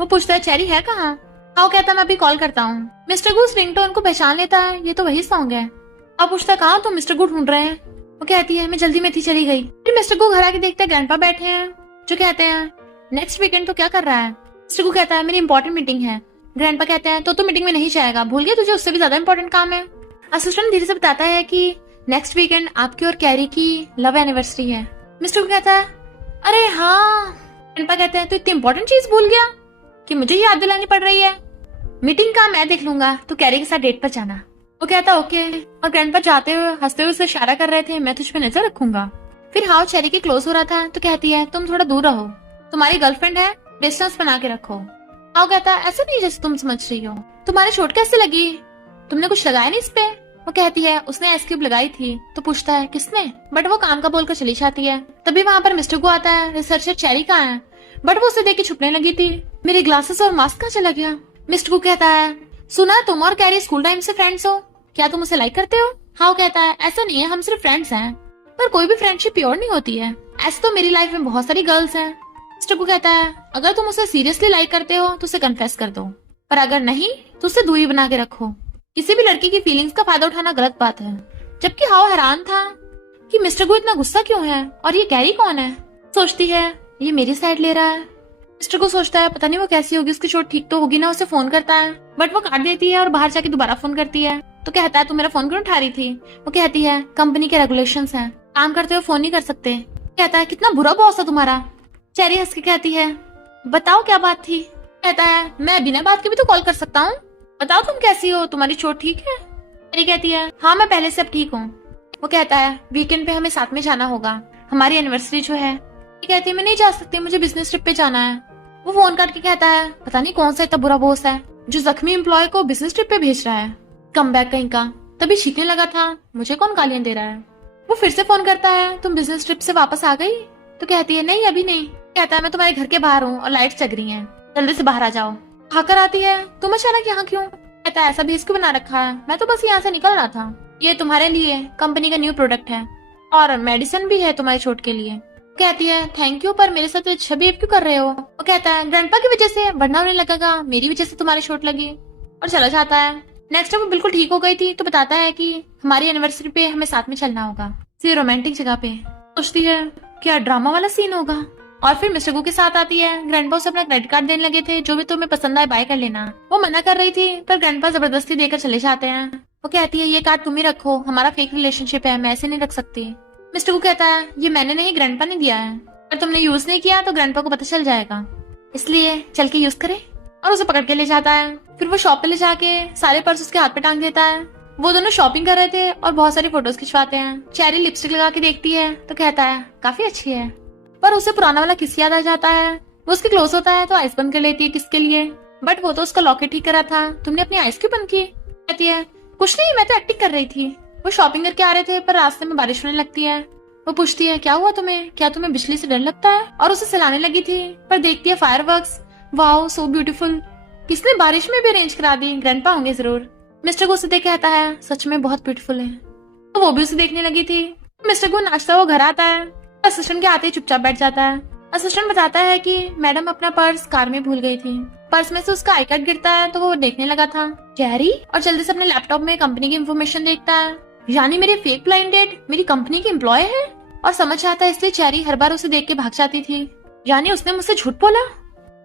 वो पूछता है चेरी है कहाँ? हाउ कहता है मैं अभी कॉल करता हूँ। मिस्टर गु रिंगटोन को पहचान लेता है, ये तो वही सॉन्ग है। अब पूछता है कहाँ तुम? मिस्टर गु ढूंढ रहे हैं। वो कहती है मैं जल्दी में थी, चली गई। फिर मिस्टर गु घर आके देखते हैं ग्रैंडपा बैठे हैं, जो कहते हैं नेक्स्ट वीकेंड तो क्या कर रहा है? मिस्टर गु कहता है मेरी इंपॉर्टेंट मीटिंग है। ग्रैंडपा कहते हैं तो मीटिंग में नहीं जाएगा, भूल गया तुझे उससे भी ज्यादा इंपॉर्टेंट काम है। असिस्टेंट धीरे से बताता है कि नेक्स्ट वीकेंड आपकी और कैरी की लव एनिवर्सरी है। मिस्टर गु कहता है अरे हाँ। ग्रैंडपा कहते हैं तो इतनी इंपॉर्टेंट चीज भूल गया कि मुझे याद दिलानी पड़ रही है। मीटिंग का मैं देख लूंगा, तो कैरी के साथ डेट पर जाना। वो कहता ओके, और ग्रैंडपा जाते हुए हंसते हुए उसे इशारा कर रहे थे मैं तुझ पे नजर रखूंगा। फिर हाउ चेरी के क्लोज हो रहा था, तो कहती है तुम थोड़ा दूर रहो, तुम्हारी गर्लफ्रेंड है, डिस्टेंस बना के रखो। हाउ कहता है ऐसा नहीं जैसे तुम समझ रही हो, तुम्हारी चोट कैसे लगी, तुमने कुछ लगाया नहीं इस पे? वो कहती है उसने आइस क्यूब लगाई थी। तो पूछता है किसने? बट वो काम का बोलकर चली जाती है। तभी वहाँ पर मिस्टर गु आता है, रिसर्चर चेरी कहाँ है? बट वो उसे देख के छुपने लगी थी। मेरे ग्लासेस और मास्क कहाँ चला गया? मिस्टर गु कहता है सुना तुम और कैरी स्कूल टाइम से फ्रेंड्स हो, क्या तुम उसे लाइक करते हो? हाउ कहता है ऐसा नहीं है, हम सिर्फ फ्रेंड्स हैं, पर कोई भी फ्रेंडशिप प्योर नहीं होती है, ऐसे तो मेरी लाइफ में बहुत सारी गर्ल्स हैं। मिस्टर गु कहता है अगर तुम उसे सीरियसली लाइक करते हो तो उसे कन्फेस कर दो। पर अगर नहीं तो उससे दूरी बना के रखो। किसी भी लड़की की फीलिंग्स का फायदा उठाना गलत बात है। जबकि हाओ हैरान था कि मिस्टर गो इतना गुस्सा क्यों है और ये कैरी कौन है। सोचती है ये मेरी साइड ले रहा है। मिस्टर को सोचता है पता नहीं वो कैसी होगी, उसकी चोट ठीक तो होगी ना। उसे फोन करता है बट वो काट देती है और बाहर जाके दोबारा फोन करती है। तो कहता है तू मेरा फोन क्यों उठा रही थी। वो कहती है कंपनी के रेगुलेशंस हैं, काम करते हुए फोन नहीं कर सकते। कहता है कितना बुरा बॉस है तुम्हारा। चेरी हंस के कहती है बताओ क्या बात थी। कहता है मैं बिना बात के भी तो कॉल कर सकता हूँ, बताओ तुम कैसी हो, तुम्हारी चोट ठीक है। चेरी कहती है हाँ मैं पहले से अब ठीक हूँ। वो कहता है वीकेंड पे हमें साथ में जाना होगा, हमारी एनिवर्सरी जो है। कहती है मैं नहीं जा सकती, मुझे बिजनेस ट्रिप पे जाना है। वो फोन काट के कहता है पता नहीं कौन सा इतना बुरा बॉस है जो जख्मी एम्प्लॉय को बिजनेस ट्रिप पे भेज रहा है। कम बैक कहीं का। तभी छींकने लगा था मुझे कौन गालियां दे रहा है। वो फिर से फोन करता है तुम बिजनेस ट्रिप से वापस आ गई। तो कहती है नहीं अभी नहीं। कहता है मैं तुम्हारे घर के बाहर हूँ और लाइट जग रही है, जल्दी से बाहर आ जाओ। भाकर आती है तुम अचानक यहाँ क्यों। कहता है ऐसा भेज क्यों बना रखा है, मैं तो बस यहाँ से निकल रहा था। ये तुम्हारे लिए कंपनी का न्यू प्रोडक्ट है और मेडिसिन भी है तुम्हारी चोट के लिए। कहती है थैंक यू पर मेरे साथ अच्छा बिहेव क्यों कर रहे हो। वो कहता है ग्रैंडपा की वजह से, वरना उन्हें लगेगा मेरी वजह से तुम्हारी चोट लगी, और चला जाता है। नेक्स्ट टाइम वो बिल्कुल ठीक हो गई थी तो बताता है कि हमारी एनिवर्सरी पे हमें साथ में चलना होगा किसी रोमांटिक जगह पे। सोचती है क्या ड्रामा वाला सीन होगा। और फिर मिस्टर गो के साथ आती है। ग्रैंडपा उसे अपना क्रेडिट कार्ड देने लगे थे, जो भी तुम्हें पसंद आए बाय कर लेना। वो मना कर रही थी पर ग्रैंडपा जबरदस्ती देकर चले जाते हैं। वो कहती है ये कार्ड तुम ही रखो, हमारा फेक रिलेशनशिप है, मैं ऐसे नहीं रख सकती। मिस्टर गो कहता है ये मैंने नहीं ग्रैंडपा ने दिया है, अगर तुमने यूज नहीं किया तो ग्रैंडपा को पता चल जाएगा, इसलिए चल के यूज करे। और उसे पकड़ के ले जाता है। फिर वो शॉप पे ले जाके सारे पर्स उसके हाथ पे टांग देता है। वो दोनों शॉपिंग कर रहे थे और बहुत सारी फोटोज खिंचवाते हैं। चेरी लिपस्टिक लगा के देखती है तो कहता है काफी अच्छी है, पर उसे पुराना वाला किस याद आ जाता है। वो उसके क्लोज होता है तो आइस बंद कर लेती है किसके लिए, बट वो तो उसका लॉकेट ठीक करा था, तुमने अपनी आइस क्यों बंद की। कहती है कुछ नहीं, मैं तो एक्टिंग कर रही थी। वो शॉपिंग करके आ रहे थे पर रास्ते में बारिश होने लगती है। वो पूछती है क्या हुआ तुम्हें, क्या तुम्हें बिजली से डर लगता है, और उसे सिलाने लगी थी पर देखती है फायरवर्क्स। वाओ सो ब्यूटीफुल, किसने बारिश में भी अरेंज करा दी, ग्रैंडपा होंगे जरूर। मिस्टर गो उसे देख कहता है सच में बहुत ब्यूटीफुल है। तो वो भी उसे देखने लगी थी। मिस्टर गो नाश्ता वो घर आता है, असिस्टेंट के आते ही चुपचाप बैठ जाता है। असिस्टेंट बताता है कि मैडम अपना पर्स कार में भूल गई थी। पर्स में से उसका आई कार्ड गिरता है तो वो देखने लगा था चेरी, और जल्दी से अपने लैपटॉप में कंपनी की इंफॉर्मेशन देखता है। यानी मेरे फेक ब्लाइंड डेट मेरी कंपनी की एम्प्लॉय है, और समझ आता है इसलिए चेरी हर बार उसे देख के भाग जाती थी। यानी उसने मुझसे झूठ बोला,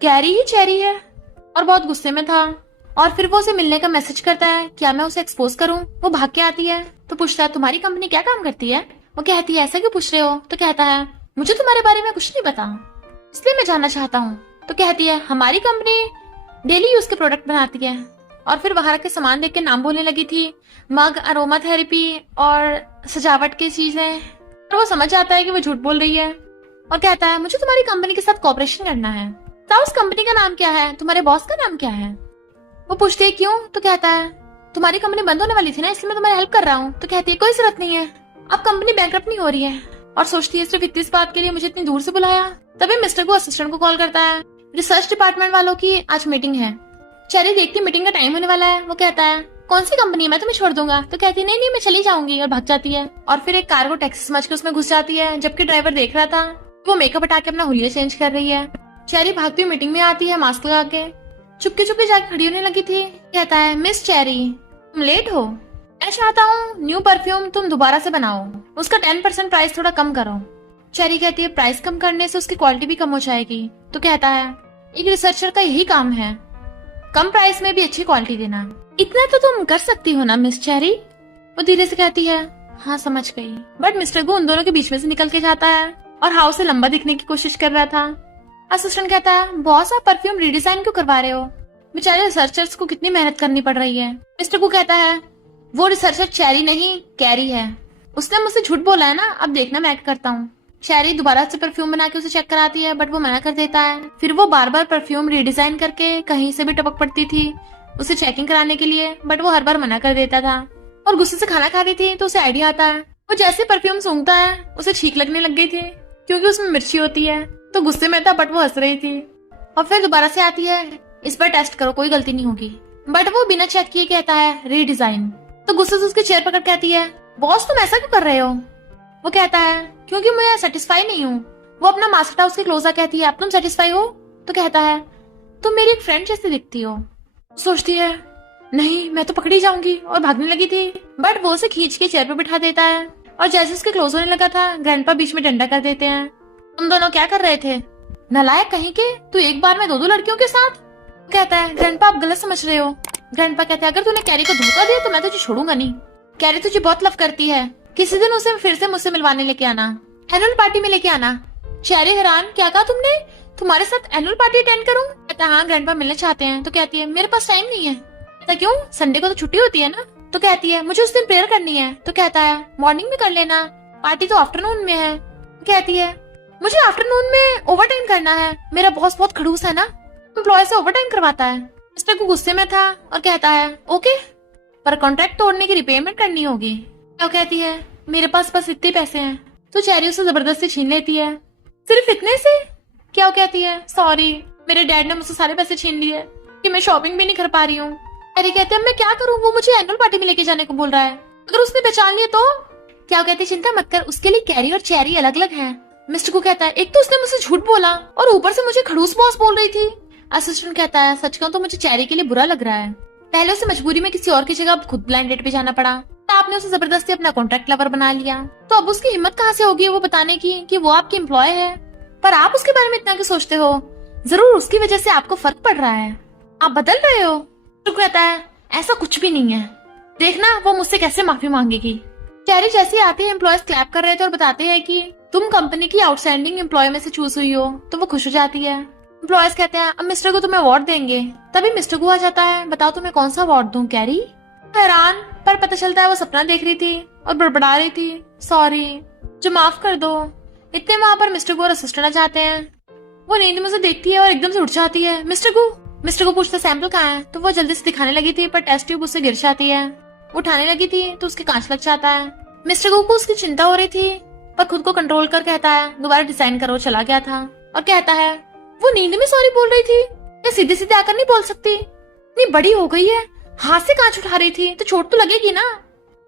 कैरी ही चेरी है, और बहुत गुस्से में था। और फिर वो उसे मिलने का मैसेज करता है क्या मैं उसे एक्सपोज करूं। वो भाग के आती है तो पूछता है तुम्हारी कंपनी क्या काम करती है। वो कहती है ऐसा क्यों पूछ रहे हो। तो कहता है मुझे तुम्हारे बारे में कुछ नहीं पता, इसलिए मैं जानना चाहता हूँ। तो कहती है हमारी कंपनी डेली यूज के प्रोडक्ट बनाती है। और फिर बाहर के सामान देख के नाम बोलने लगी थी, मग, अरोमा थेरेपी और सजावट की चीजें। और वो समझ आता है कि वो झूठ बोल रही है और कहता है मुझे तुम्हारी कंपनी के साथ कोऑपरेशन करना है। बताओ उस कंपनी का नाम क्या है, तुम्हारे बॉस का नाम क्या है। वो पूछती है क्यों। तो कहता है तुम्हारी कंपनी बंद होने वाली थी ना, इसलिए मैं तुम्हारी हेल्प कर रहा हूँ। तो कहती है कोई जरूरत नहीं है, अब कंपनी बैंकरप्ट नहीं हो रही है। और सोचती है सिर्फ इस बात के लिए मुझे इतनी दूर से बुलाया। तभी मिस्टर को असिस्टेंट को कॉल करता है, रिसर्च डिपार्टमेंट वालों की आज मीटिंग है। चेरी देखती मीटिंग का टाइम होने वाला है। वो कहता है कौन सी कंपनी, मैं तुम्हें छोड़ दूंगा। तो कहती है नहीं नहीं मैं चली जाऊंगी, और भाग जाती है। और फिर एक कार को टैक्सी समझ के उसमें घुस जाती है, जबकि ड्राइवर देख रहा था वो मेकअप हटा के अपना हुलिया चेंज कर रही है। चेरी भागती हुई मीटिंग में आती है मास्क लगा के, चुपके चुपके जाके खड़ी होने लगी थी। कहता है मिस चेरी तुम लेट हो, मैं चाहता हूँ न्यू परफ्यूम तुम दोबारा से बनाओ, उसका 10% प्राइस थोड़ा कम करो। चेरी कहती है प्राइस कम करने से उसकी क्वालिटी भी कम हो जाएगी। तो कहता है एक रिसर्चर का यही काम है, कम प्राइस में भी अच्छी क्वालिटी देना, इतना तो तुम कर सकती हो ना मिस चेरी। वो धीरे से कहती है हाँ समझ गई। बट मिस्टर गो उन दोनों के बीच में से निकल के जाता है और हाउस से लंबा दिखने की कोशिश कर रहा था। असिस्टेंट कहता है बॉस आप परफ्यूम रीडिजाइन क्यों करवा रहे हो, बेचारे रिसर्चर्स को कितनी मेहनत करनी पड़ रही है। मिस्टर गो कहता है वो रिसर्चर चेरी नहीं कैरी है, उसने मुझसे झूठ बोला है ना, अब देखना मैं क्या करता हूँ। चेरी दोबारा से परफ्यूम बना के उसे चेक कराती है बट वो मना कर देता है। फिर वो बार बार परफ्यूम रीडिजाइन करके कहीं से भी टपक पड़ती थी उसे चेकिंग कराने के लिए, बट वो हर बार मना कर देता था। और गुस्से से खाना खा रही थी तो उसे आइडिया आता है, वो जैसे परफ्यूम सूंघता है उसे छींक लगने लग गई थी क्योंकि उसमें मिर्ची होती है। तो गुस्से में था बट वो हंस रही थी। और फिर दोबारा से आती है, इस बार टेस्ट करो कोई गलती नहीं होगी, बट वो बिना चेक किए कहता है रीडिजाइन। तो गुस्से से उसकी चेयर पकड़ कहती है बॉस तुम ऐसा क्यों कर रहे हो। वो कहता है क्योंकि मैं सेटिस्फाई नहीं हूँ। वो अपना मास्क हटा उसके क्लोज आ कहती है अब तुम सेटिस्फाई हो। तो कहता है तुम मेरी एक फ्रेंड जैसे दिखती हो। सोचती है नहीं मैं तो पकड़ी जाऊंगी और भागने लगी थी, बट वो उसे खींच के चेयर पे बिठा देता है और जैसे उसके क्लोज होने लगा था ग्रैंडपा बीच में डंडा कर देते हैं। तुम दोनों क्या कर रहे थे? नालायक कहीं के, तू एक बार में दो दो लड़कियों के साथ। कहता है ग्रैंडपा आप गलत समझ रहे हो। ग्रैंडपा कहता है अगर तूने कैरी को धोखा दिया तो मैं तुझे छोड़ूंगा नहीं। कैरी तुझे बहुत लव करती है, किसी दिन उसे फिर से मुझसे मिलवाने लेके आना, एनुअल पार्टी में लेके आना। चेरी हैरान, क्या कहा तुमने? तुम्हारे साथ एनुअल पार्टी अटेंड करूं? कहता हाँ ग्रैंडपा मिलना चाहते हैं। तो कहती है मेरे पास टाइम नहीं है। कहता क्यों, संडे को तो छुट्टी होती है ना। तो कहती है मुझे उस दिन प्रेयर करनी है। तो कहता है मॉर्निंग में कर लेना, पार्टी तो आफ्टरनून में है। कहती है मुझे आफ्टरनून में ओवर टाइम करना है, मेरा बॉस बहुत खड़ूस है ना, एम्प्लॉय से ओवर टाइम करवाता है। मिस्टर को गुस्से में था और कहता है ओके, पर कॉन्ट्रैक्ट तोड़ने की रिपेमेंट करनी होगी। क्या कहती है मेरे पास बस इतने पैसे हैं। तो चेरी उसे जबरदस्ती छीन लेती है। सिर्फ इतने से? क्या कहती है सॉरी मेरे डैड ने मुझसे सारे पैसे छीन लिए कि मैं शॉपिंग भी नहीं कर पा रही हूँ। चेरी कहते हैं मैं क्या करूँ, वो मुझे एनुअल पार्टी में लेके जाने को बोल रहा है, अगर उसने पहचान लिया तो। क्या कहती चिंता मत कर, उसके लिए कैरी और चेरी अलग अलग है। मिस्टर को कहता है एक तो उसने मुझसे झूठ बोला और ऊपर से मुझे खड़ूस बॉस बोल रही थी। असिस्टेंट कहता है सच कहूं तो मुझे चेरी के लिए बुरा लग रहा है, पहले उसे मजबूरी में किसी और की जगह खुद ब्लाइंड डेट पे जाना पड़ा, आपने उसे जबरदस्ती अपना कॉन्ट्रैक्ट लवर बना लिया, तो अब उसकी हिम्मत कहाँ से होगी वो बताने की कि वो आपकी एम्प्लॉय है। पर आप उसके बारे में इतना क्यों सोचते हो? जरूर उसकी वजह से आपको फर्क पड़ रहा है, आप बदल रहे हो। तो कहता है ऐसा कुछ भी नहीं है, देखना वो मुझसे कैसे माफी मांगेगी। चेरी जैसे आते हैं एम्प्लॉयज क्लैप कर रहे थे और बताते हैं कि तुम कंपनी की आउटस्टैंडिंग एम्प्लॉय में से चूज हुई हो, तो वो खुश हो जाती है। एम्प्लॉयज कहते हैं अब मिस्टर को तुम्हें अवार्ड देंगे। तभी मिस्टर को आ जाता है, बताओ तुम्हें कौन सा अवार्ड दूं कैरी। हैरान, पर पता चलता है वो सपना देख रही थी और बड़बड़ा रही थी सॉरी जो माफ कर दो। इतने वहां पर मिस्टर को और असिस्टेंट आ जाते हैं। वो नींद में उसे देखती है और एकदम से उठ जाती है। मिस्टर को पूछता सैंपल कहाँ है, तो वो जल्दी से दिखाने लगी थी पर टेस्ट ट्यूब उससे गिर जाती है। उठाने लगी थी तो उसके कांच लग जाता है। मिस्टर को उसकी चिंता हो रही थी पर खुद को कंट्रोल कर कहता है दोबारा डिजाइन करो, चला गया था। और कहता है वो नींद में सॉरी बोल रही थी या सीधे सीधे आकर नहीं बोल सकती, इतनी बड़ी हो गई है, हाथ से कांच उठा रही थी तो चोट तो लगेगी ना,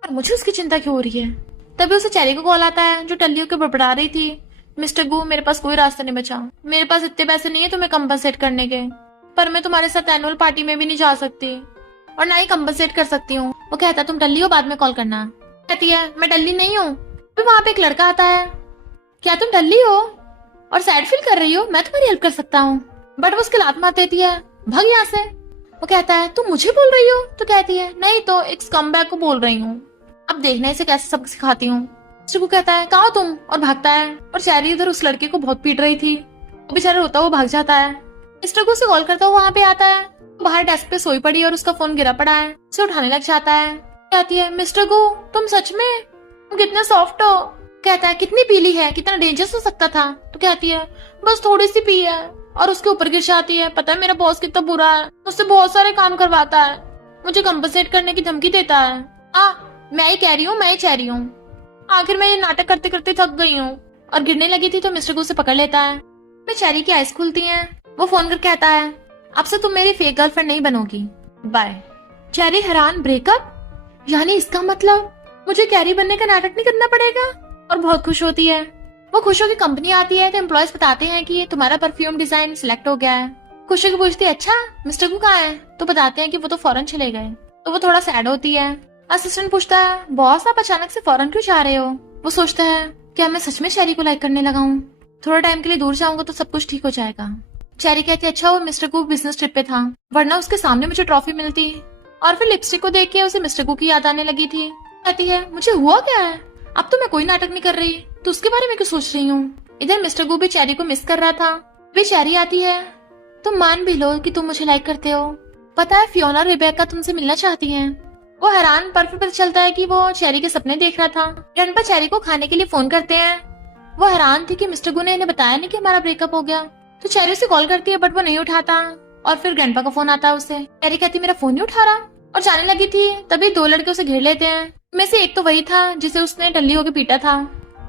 पर मुझे उसकी चिंता क्यों हो रही है। तभी उसे चेरी को कॉल आता है जो टल्ली होकर बड़बड़ा रही थी, मिस्टर गू मेरे पास कोई रास्ता नहीं बचा, मेरे पास इतने पैसे नहीं है तुम्हें कंपनसेट करने के, पर मैं तुम्हारे साथ एनुअल पार्टी में भी नहीं जा सकती और ना ही कंपनसेट कर सकती हूँ। वो कहता तुम टल्ली हो, बाद में कॉल करना। कहती है मैं टल्ली नहीं हूँ। फिर वहाँ पे एक लड़का आता है, क्या तुम टल्ली हो और सैड फील कर रही हो, मैं तुम्हारी हेल्प कर सकता हूँ। बट वो उसकी लात मार देती है, भाग यहाँ से। वो कहता है तुम मुझे बोल रही हो? तो कहती है नहीं तो एक स्कमबैग को बोल रही हूँ, अब देखना इसे कैसे सबक सिखाती हूँ। वो कहता है कहा तुम, और भागता है। और चेरी उधर उस लड़के को बहुत पीट रही थी, वो बेचारा रोता हुआ भाग जाता है। मिस्टर को उसे कॉल करता हुआ वहाँ पे आता है, बाहर डेस्क पे सोई पड़ी और उसका फोन गिरा पड़ा है, उसे उठाने लग जाता है। कहती है मिस्टर गो तुम सच में, तुम कितने सॉफ्ट हो। कहता है कितनी पीली है, कितना डेंजरस हो सकता था। तो कहती है बस थोड़ी सी पी है, और उसके ऊपर गिर जाती है। पता है मेरा बॉस कितना बुरा है, मुझसे बहुत सारे काम करवाता है, मुझे कंपनसेट करने की धमकी देता है। मैं ही कह रही हूँ, मैं ही चाह रही हूँ। आखिर मैं ये नाटक करते करते थक गई हूँ और गिरने लगी थी तो मिस्टर को उसे पकड़ लेता है। मैं चेरी की आइज खुलती हैं, वो फोन कर कहता है अब से तुम मेरी फेक गर्लफ्रेंड नहीं बनोगी, बाय। चेरी हैरान, ब्रेकअप? यानी इसका मतलब मुझे कैरी बनने का नाटक नहीं करना पड़ेगा, और बहुत खुश होती है। वो खुश होकर कंपनी आती है तो एम्प्लॉयज बताते हैं कि तुम्हारा परफ्यूम डिजाइन सिलेक्ट हो गया है। खुशी को पूछती है अच्छा मिस्टर को कहाँ है, तो बताते हैं कि वो तो फॉरेन चले गए। तो वो थोड़ा सैड होती है। असिस्टेंट पूछता है बॉस आप अचानक से फॉरेन क्यों जा रहे हो। वो सोचता है क्या मैं सच में चेरी को लाइक करने लगा हूँ, थोड़ा टाइम के लिए दूर जाऊंगा तो सब कुछ ठीक हो जाएगा। चेरी कहती है अच्छा वो मिस्टर को बिजनेस ट्रिप पे था, वरना उसके सामने मुझे ट्रॉफी मिलती। और फिर लिपस्टिक को देख के उसे मिस्टर को की याद आने लगी थी। कहती है मुझे हुआ क्या है, अब तो मैं कोई नाटक नहीं कर रही, तो उसके बारे में क्यों सोच रही हूँ। इधर मिस्टर गू भी चेरी को मिस कर रहा था। वे चेरी आती है, तुम मान भी लो कि तुम मुझे लाइक करते हो, पता है फियोना और रिबेका तुमसे मिलना चाहती हैं। वो हैरान, पर फिर पता चलता है कि वो चेरी के सपने देख रहा था। ग्रैंडपा चेरी को खाने के लिए फोन करते हैं। वो हैरान थी कि मिस्टर गू ने इन्हें बताया नहीं कि हमारा ब्रेकअप हो गया। तो चेरी उसे कॉल करती है बट वो नहीं उठाता, और फिर ग्रैंडपा का फोन आता है उसे। चेरी कहती मेरा फोन नहीं उठा रहा, और जाने लगी थी तभी दो लड़के उसे घेर लेते हैं। में से एक तो वही था जिसे उसने टल्ली होकर पीटा था,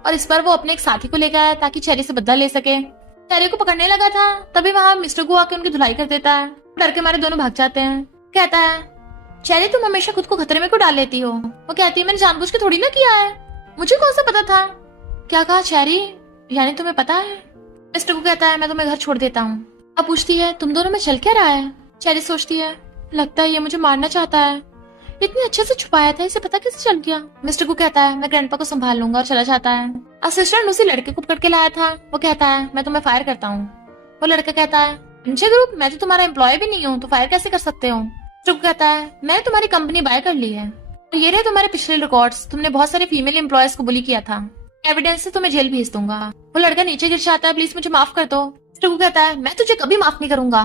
और इस पर वो अपने एक साथी को लेकर आया ताकि चेरी से बदला ले सके। चेरी को पकड़ने लगा था तभी वहाँ मिस्टर गू आके उनकी धुलाई कर देता है। डर के मारे दोनों भाग जाते हैं। कहता है चेरी तुम हमेशा खुद को खतरे में क्यों डाल लेती हो। वो कहती है मैंने जानबूझ के थोड़ी ना किया है, मुझे कौन सा पता था। क्या कहा चेरी, यानी तुम्हें पता है। मिस्टर गू कहता है मैं तुम्हें घर छोड़ देता हूँ। अब पूछती है तुम दोनों में चल क्या रहा है। चेरी सोचती है लगता है ये मुझे मारना चाहता है। इतने अच्छे से छुपाया था, इसे पता कैसे चल गया? मिस्टर गु कहता है मैं ग्रैंडपा को संभाल लूंगा और चला जाता है। असिस्टेंट उसी लड़के को पकड़ के लाया था, वो कहता है मैं तुम्हें फायर करता हूँ। वो लड़का कहता है मुझे ग्रुप, मैं तो तुम्हारा एम्प्लॉय भी नहीं हूँ, तो फायर कैसे कर सकते हो? मिस्टर गु कहता है मैंने तुम्हारी कंपनी बाय कर ली है, तो ये रहे तुम्हारे पिछले रिकॉर्ड्स, तुमने बहुत सारे फीमेल एम्प्लॉयज को बुली किया था, एविडेंस से तुम्हें जेल भेज दूंगा। वो लड़का नीचे गिर जाता है, प्लीज मुझे माफ कर दो। मिस्टर गु कहता है मैं तुझे कभी माफ नहीं करूंगा,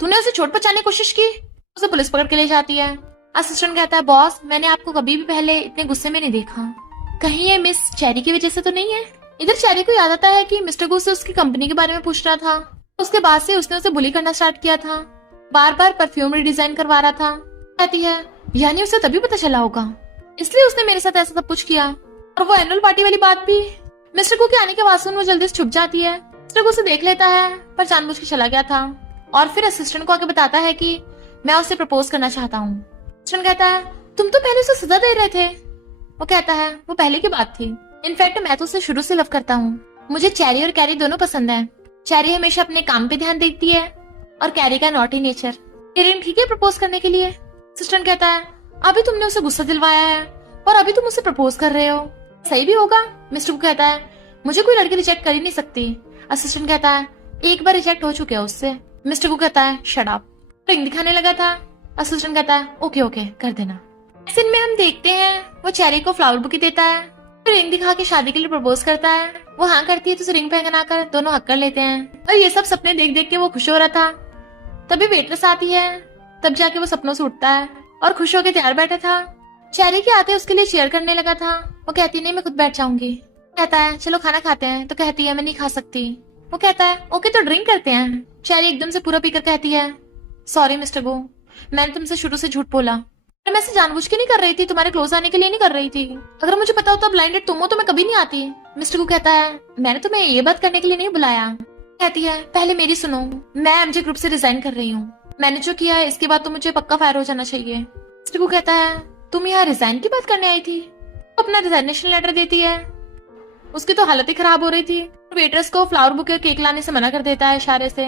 तूने उसे चोट पहुंचाने की कोशिश की। उसे पुलिस पकड़ के ले जाती है। असिस्टेंट कहता है बॉस, मैंने आपको कभी भी पहले इतने गुस्से में नहीं देखा, कहीं ये मिस चेरी की वजह से तो नहीं है? इधर चेरी को याद आता है कि मिस्टर गू से उसकी कंपनी के बारे में पूछ रहा था, उसके बाद से उसने उसे बुली करना स्टार्ट किया था, बार बार परफ्यूम डिजाइन करवा रहा था। कहती है यानी उसे तभी पता चला होगा, इसलिए उसने मेरे साथ ऐसा सब कुछ किया। और वो एनुअल पार्टी वाली बात भी। मिस्टर गू के आने के बाद सुन वो जल्दी से छुप जाती है। मिस्टर गू उसे देख लेता है पर जानबूझ के चला गया था, और फिर असिस्टेंट को आके बताता है कि मैं उसे प्रपोज करना चाहता हूँ। असिस्टेंट कहता है तुम तो पहले उसे सजा दे रहे थे। वो कहता है वो पहले की बात थी, इनफैक्ट मैं तो उसे शुरू से लव करता हूँ, मुझे चेरी और कैरी दोनों पसंद है। चेरी हमेशा अपने काम पे ध्यान देती है और कैरी का नॉटी नेचर। कैरी ठीक है प्रपोज करने के लिए? असिस्टेंट कहता है अभी तुमने उसे गुस्सा दिलवाया है और अभी तुम उसे प्रपोज कर रहे हो, सही भी होगा। मिस्टर को कहता है मुझे कोई लड़की रिजेक्ट कर ही नहीं सकती। असिस्टेंट कहता है एक बार रिजेक्ट हो चुके हो उससे। मिस्टर को कहता है शट अप। रिंग दिखाने लगा था। असिस्टेंट कहता है ओके ओके कर देना। सीन में हम देखते हैं वो चेरी को फ्लावर बुके देता है, फिर रिंग दिखा के शादी के लिए प्रपोज करता है। वो हाँ करती है तो उसे रिंग पहनाकर दोनों हक कर लेते हैं। और ये सब सपने देख देख के वो खुश हो रहा था। तभी वेट्रेस आती है, तब जाके वो सपनों से उठता है और खुश होकर तैयार बैठा था। चेरी के आते उसके लिए चेयर करने लगा था। वो कहती नहीं मैं खुद बैठ जाऊंगी। कहता है चलो खाना खाते हैं, तो कहती है मैं नहीं खा सकती। वो कहता है ओके तो ड्रिंक करते हैं। चेरी एकदम से पूरा पीकर कहती है सॉरी मिस्टर गो, मैंने तुमसे शुरू से झूठ बोला, मैं इसे जानबूझ के नहीं कर रही थी, तुम्हारे क्लोज आने के लिए नहीं कर रही थी। अगर मुझे पता होता ब्लाइंडेड तुम हो तो मैं कभी नहीं आती। मिस्टर गो कहता है मैंने तुम्हें ये बात करने के लिए नहीं बुलाया। कहती है पहले मेरी सुनो, मैं एमजे ग्रुप से रिजाइन कर रही हूँ, मैंने जो किया है इसके बाद तो मुझे पक्का फायर हो जाना चाहिए। मिस्टर गो कहता है तुम यहाँ रिजाइन की बात करने आई थी? अपना रिजाइनेशन लेटर देती है। उसकी तो हालत ही खराब हो रही थी। वेट्रेस को फ्लावर बुके और केक लाने से मना कर देता है इशारे से।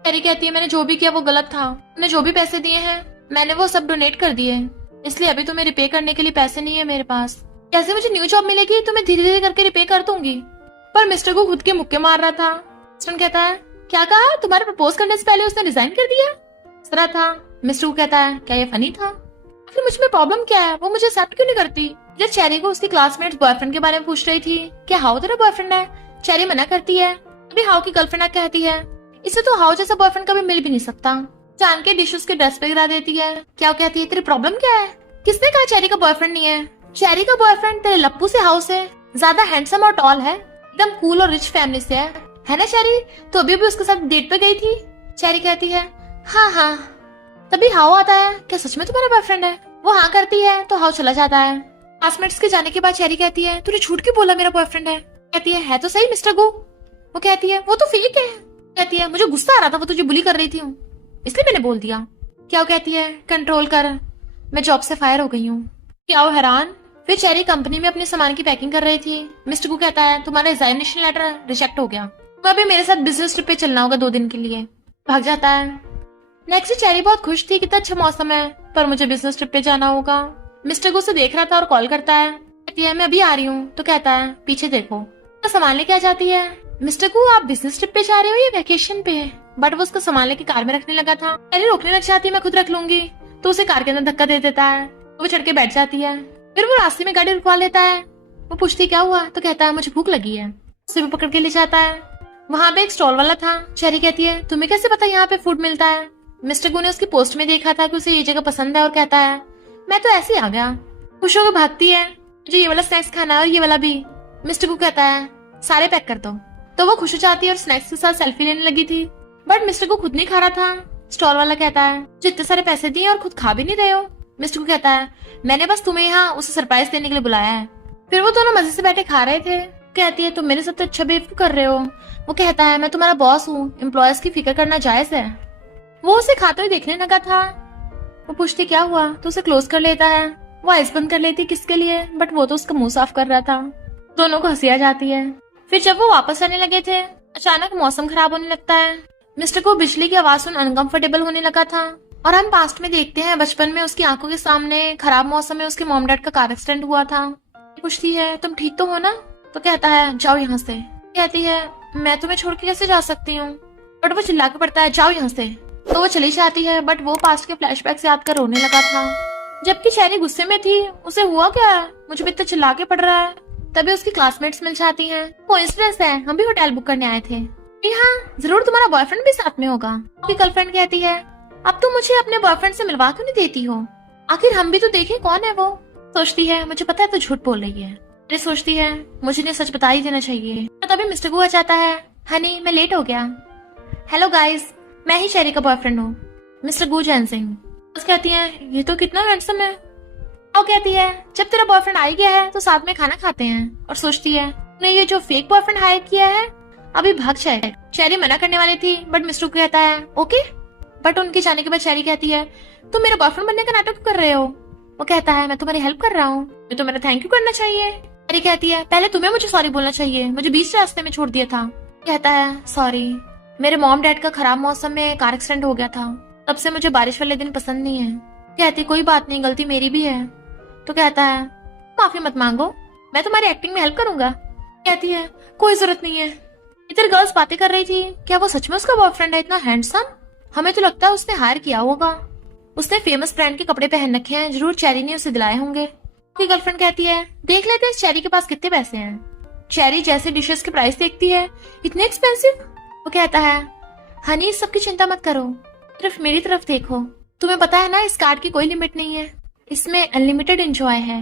कैरी कहती है मैंने जो भी किया वो गलत था, मैंने जो भी पैसे दिए हैं मैंने वो सब डोनेट कर दिए, इसलिए अभी तुम्हें रिपे करने के लिए पैसे नहीं है मेरे पास। कैसे मुझे न्यू जॉब मिलेगी तो मैं धीरे धीरे करके रिपे कर दूंगी। पर मिस्टर को खुद के मुक्के मार रहा था। मिस्टर कहता है क्या कहा, तुम्हारे प्रपोज करने से पहले उसने रिजाइन कर दिया? इस तरह था। मिस्टर को कहता है क्या ये फनी था? फिर मुझ में प्रॉब्लम क्या है, वो मुझे एक्सेप्ट क्यों नहीं करती? जब चेरी को उसकी क्लासमेट्स बॉयफ्रेंड के बारे में पूछ रही थी, क्या हाउ तेरा बॉयफ्रेंड है? चेरी मना करती है। अभी हाउ की गर्लफ्रेंड कहती है इसे तो हाउ जैसा बॉयफ्रेंड कभी मिल भी नहीं सकता। जान के डिश उसके ड्रेस पे गिरा देती है। क्या कहती है तेरी प्रॉब्लम क्या है? किसने कहा चेरी का बॉयफ्रेंड नहीं है? चेरी का बॉयफ्रेंड तेरे लप्पू से हाउस है, ज्यादा हैंडसम और टॉल है, एकदम कूल और रिच फैमिली से है ना चेरी? तो अभी भी उसके साथ डेट पे गई थी। चेरी कहती है हाँ हाँ। तभी हाउ आता है क्या सच में तुम्हारा बॉयफ्रेंड है? वो हाँ करती है तो हाउ चला जाता है। क्लासमेट्स के जाने के बाद चेरी कहती है तूने झूठ क्यों बोला मेरा बॉयफ्रेंड है? कहती है तो सही मिस्टर गो। वो कहती है वो तो फेक है। कहती है मुझे गुस्सा आ रहा था, वो तुझे बुली कर रही थी इसलिए मैंने बोल दिया। क्या वो कहती है कंट्रोल कर, मैं जॉब से फायर हो गई हूँ। क्या वो हैरान। फिर चेरी कंपनी में अपने सामान की पैकिंग कर रही थी। मिस्टर को कहता है तुम्हारा रिजाइनेशन लेटर रिजेक्ट हो गया, तो अभी मेरे साथ बिजनेस ट्रिप पे चलना होगा 2 दिन के लिए। भाग जाता है। नेक्स्ट चेरी बहुत खुश थी, कितना अच्छा मौसम है, पर मुझे बिजनेस ट्रिप पे जाना होगा। मिस्टर को उसे देख रहा था और कॉल करता है। कहती है मैं अभी आ रही हूँ, तो कहता है पीछे देखो, तो सामान लेके आ जाती है। मिस्टर को आप बिजनेस ट्रिप पे जा रहे हो या वैकेशन पे? बट वो उसका सामान लेके कार में रखने लगा था। पहले रोकने लग जाती है मैं खुद रख लूंगी, तो उसे कार के अंदर धक्का दे देता है, तो वो चढ़ के बैठ जाती है। फिर वो रास्ते में गाड़ी रुकवा लेता है। वो पूछती क्या हुआ, तो कहता है मुझे भूख लगी है। उसे भी पकड़ के ले जाता है। वहाँ पे एक स्टॉल वाला था। चेरी कहती है तुम्हें कैसे पता यहाँ पे फूड मिलता है? मिस्टर गू ने उसकी पोस्ट में देखा था कि उसे ये जगह पसंद है और कहता है मैं तो ऐसे ही आ गया। खुश होकर भागती है मुझे ये वाला स्नैक्स खाना है और ये वाला भी। मिस्टर गू कहता है सारे पैक कर दो, तो वो खुश हो जाती है और स्नैक्स के साथ सेल्फी लेने लगी थी। बट मिस्टर को खुद नहीं खा रहा था। स्टॉल वाला कहता है जितने सारे पैसे दिए और खुद खा भी नहीं रहे हो। मिस्टर को कहता है मैंने बस तुम्हें यहाँ उसे सरप्राइज देने के लिए बुलाया है। फिर वो दोनों मजे से बैठे खा रहे थे। कहती है तुम मेरे साथ अच्छा बिहेव कर रहे हो। वो कहता है मैं तुम्हारा बॉस हूँ, एम्प्लॉयज की फिक्र करना जायज है। वो उसे खाते हुए देखने लगा था। वो पूछती क्या हुआ, तो उसे क्लोज कर लेता है। वो आइस बंद कर लेती किसके लिए, बट वो तो उसका मुंह साफ कर रहा था। दोनों को हंसी आ जाती है। फिर जब वो वापस आने लगे थे, अचानक मौसम खराब होने लगता है। मिस्टर को बिजली की आवाज सुन अनकंफर्टेबल होने लगा था। और हम पास्ट में देखते हैं बचपन में उसकी आंखों के सामने खराब मौसम में उसके मॉम डैड का कार एक्सीडेंट हुआ था। पूछती है तुम ठीक तो हो ना? तो कहता है जाओ यहाँ से। कहती है मैं तुम्हें छोड़ के कैसे जा सकती हूँ? बट वो चिल्ला के पड़ता है जाओ यहाँ से। तो वो चली जाती है, बट वो पास्ट के फ्लैशबैक याद कर रोने लगा था। जबकि चेरी गुस्से में थी, उसे हुआ क्या है, मुझे भी इतना चिल्ला के पड़ रहा है। तभी उसकी क्लासमेट्स मिल जाती हैं। कोइंसिडेंस है, हम भी होटल बुक करने आए थे। हाँ जरूर, तुम्हारा बॉयफ्रेंड भी साथ में होगा। आपकी गर्लफ्रेंड कहती है अब तुम मुझे अपने बॉयफ्रेंड से मिलवा क्यों नहीं देती हो? आखिर हम भी तो देखें कौन है वो। सोचती है मुझे पता है तो झूठ बोल रही है। अरे सोचती है मुझे इन्हें सच बता ही देना चाहिए। तो तभी मिस्टर गू आ जाता है। हनी मैं लेट हो गया। हेलो गाइस, मैं ही चेरी का बॉयफ्रेंड हूँ, मिस्टर गू जैनसिंग। कहती है ये तो कितना हैंडसम है। वो कहती है जब तेरा बॉयफ्रेंड आ गया है तो साथ में खाना खाते हैं। और सोचती है ने ये जो फेक बॉयफ्रेंड हायर किया है अभी भाग जाए। चेरी मना करने वाली थी, बट मिस्टर को कहता है ओके। बट उनके जाने के बाद चेरी कहती है तुम मेरा बॉयफ्रेंड बनने का नाटक कर रहे हो। वो कहता है मैं तुम्हारी हेल्प कर रहा हूँ, मैं तो मेरा थैंक यू करना चाहिए। चेरी कहती है पहले तुम्हें मुझे सॉरी बोलना चाहिए, मुझे बीच रास्ते में छोड़ दिया था। कहता है सॉरी, मेरे मॉम डैड का खराब मौसम में कार एक्सीडेंट हो गया था, तब से मुझे बारिश वाले दिन पसंद नहीं है। कहती कोई बात नहीं, गलती मेरी भी है। तो कहता है माफी मत मांगो, मैं तुम्हारी एक्टिंग में हेल्प करूंगा। कहती है कोई जरूरत नहीं है। इधर गर्ल्स बातें कर रही थी, क्या वो सच में उसका बॉयफ्रेंड है इतना हैंडसम? हमें तो लगता है उसने हायर किया होगा, उसने फेमस ब्रांड के कपड़े पहन रखे हैं, जरूर चेरी ने उसे दिलाए होंगे। उसकी गर्लफ्रेंड कहती है देख लेते हैं इस चेरी के पास कितने पैसे हैं। चेरी जैसे डिशेस के प्राइस देखती है, इतने एक्सपेंसिव। वो कहता है हनी सबकी चिंता मत करो, सिर्फ मेरी तरफ देखो, तुम्हें पता है ना इस कार्ड की कोई लिमिट नहीं है, इसमें अनलिमिटेड एंजॉय है।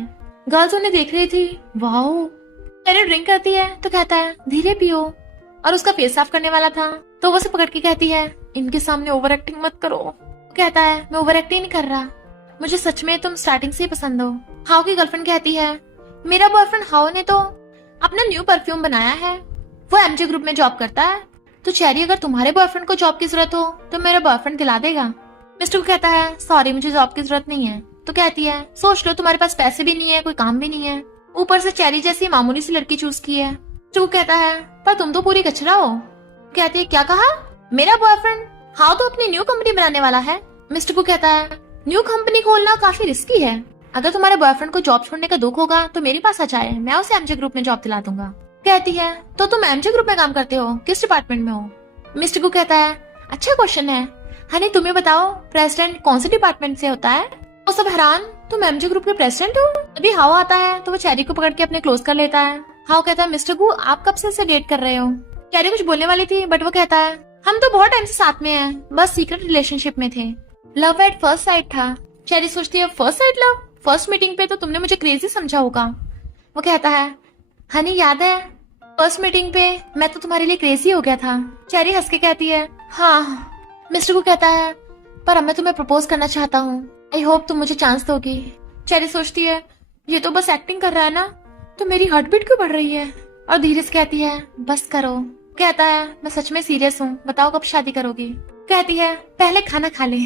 गर्ल्स उन्हें देख रही थी। वाओ। चेरी ड्रिंक करती है तो कहता है धीरे पियो, और उसका फेस साफ करने वाला था तो वो उसे पकड़ के कहती है इनके सामने ओवर एक्टिंग मत करो। कहता है मैं ओवर एक्टिंग नहीं कर रहा, मुझे सच में तुम स्टार्टिंग से ही पसंद हो। हाउ की गर्लफ्रेंड कहती है मेरा बॉयफ्रेंड हाउ ने तो अपना न्यू परफ्यूम बनाया है, वो एमजे ग्रुप में जॉब करता है, तो चेरी अगर तुम्हारे बॉयफ्रेंड को जॉब की जरूरत हो तो मेरा बॉयफ्रेंड दिला देगा। मिस्टर को कहता है सॉरी मुझे जॉब की जरूरत नहीं है। तो कहती है सोच लो तुम्हारे पास पैसे भी नहीं है, कोई काम भी नहीं है, ऊपर से चेरी जैसी मामूली सी लड़की चूज की है। मिस्टर को कहता है पर तुम तो पूरी कचरा हो। कहती है क्या कहा? मेरा बॉयफ्रेंड हाउ तो अपनी न्यू कंपनी बनाने वाला है। मिस्टर को कहता है न्यू कंपनी खोलना काफी रिस्की है, अगर तुम्हारे बॉयफ्रेंड को जॉब छोड़ने का दुख होगा तो मेरे पास आ जाए, मैं उसे एमजे ग्रुप में जॉब दिला दूंगा। कहती है तो तुम एमजे ग्रुप में काम करते हो, किस डिपार्टमेंट में हो? मिस्टर को कहता है अच्छा क्वेश्चन है हनी, तुम्हें बताओ प्रेसिडेंट कौन से डिपार्टमेंट से होता है? वो सब हैरान, तुम एमजे ग्रुप के प्रेसिडेंट हो? अभी हाउ आता है तो वो चेरी को पकड़ के अपने क्लोज कर लेता है। हाउ कहता है मिस्टर गू आप कब से डेट कर रहे हो? चेरी कुछ बोलने वाली थी, बट वो कहता है हम तो बहुत टाइम से साथ में हैं, बस सीक्रेट रिलेशनशिप में थे, लव एट फर्स्ट साइट था। चेरी सोचती है first sight love? First meeting पे तो तुमने मुझे क्रेजी समझा होगा। वो कहता है हनी याद है फर्स्ट मीटिंग पे मैं तो तुम्हारे लिए क्रेजी हो गया था। चेरी हंस के कहती है हाँ। मिस्टर को कहता है पर अब मैं तुम्हें प्रपोज करना चाहता हूँ, आई होप तुम मुझे चांस दोगी। चेरी सोचती है ये तो बस एक्टिंग कर रहा है ना, तो मेरी हार्ट बीट क्यों बढ़ रही है? और धीरे से कहती है बस करो। कहता है मैं सच में सीरियस हूँ, बताओ कब शादी करोगी? कहती है पहले खाना खा ले।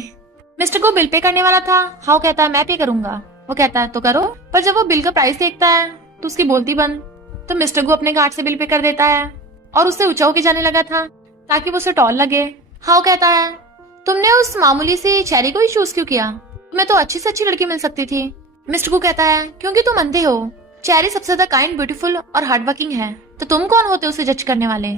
मिस्टर को बिल पे करने वाला था। हाउ कहता है मैं पे करूंगा। वो कहता है तो करो, पर जब वो बिल का प्राइस देखता है तो उसकी बोलती बंद। तो मिस्टर को अपने कार्ड से बिल पे कर देता है और उससे ऊंचा होके जाने लगा था ताकि वो उसे टॉल लगे। हाउ कहता है तुमने उस मामूली सी चेरी को ही चूज क्यों किया, तुम्हें तो अच्छी से अच्छी लड़की मिल सकती थी। मिस्टर को कहता है क्योंकि तुम अंधे हो, चेरी सबसे ज्यादा काइंड, ब्यूटीफुल और हार्ड वर्किंग है, तो तुम कौन होते उसे जज करने वाले?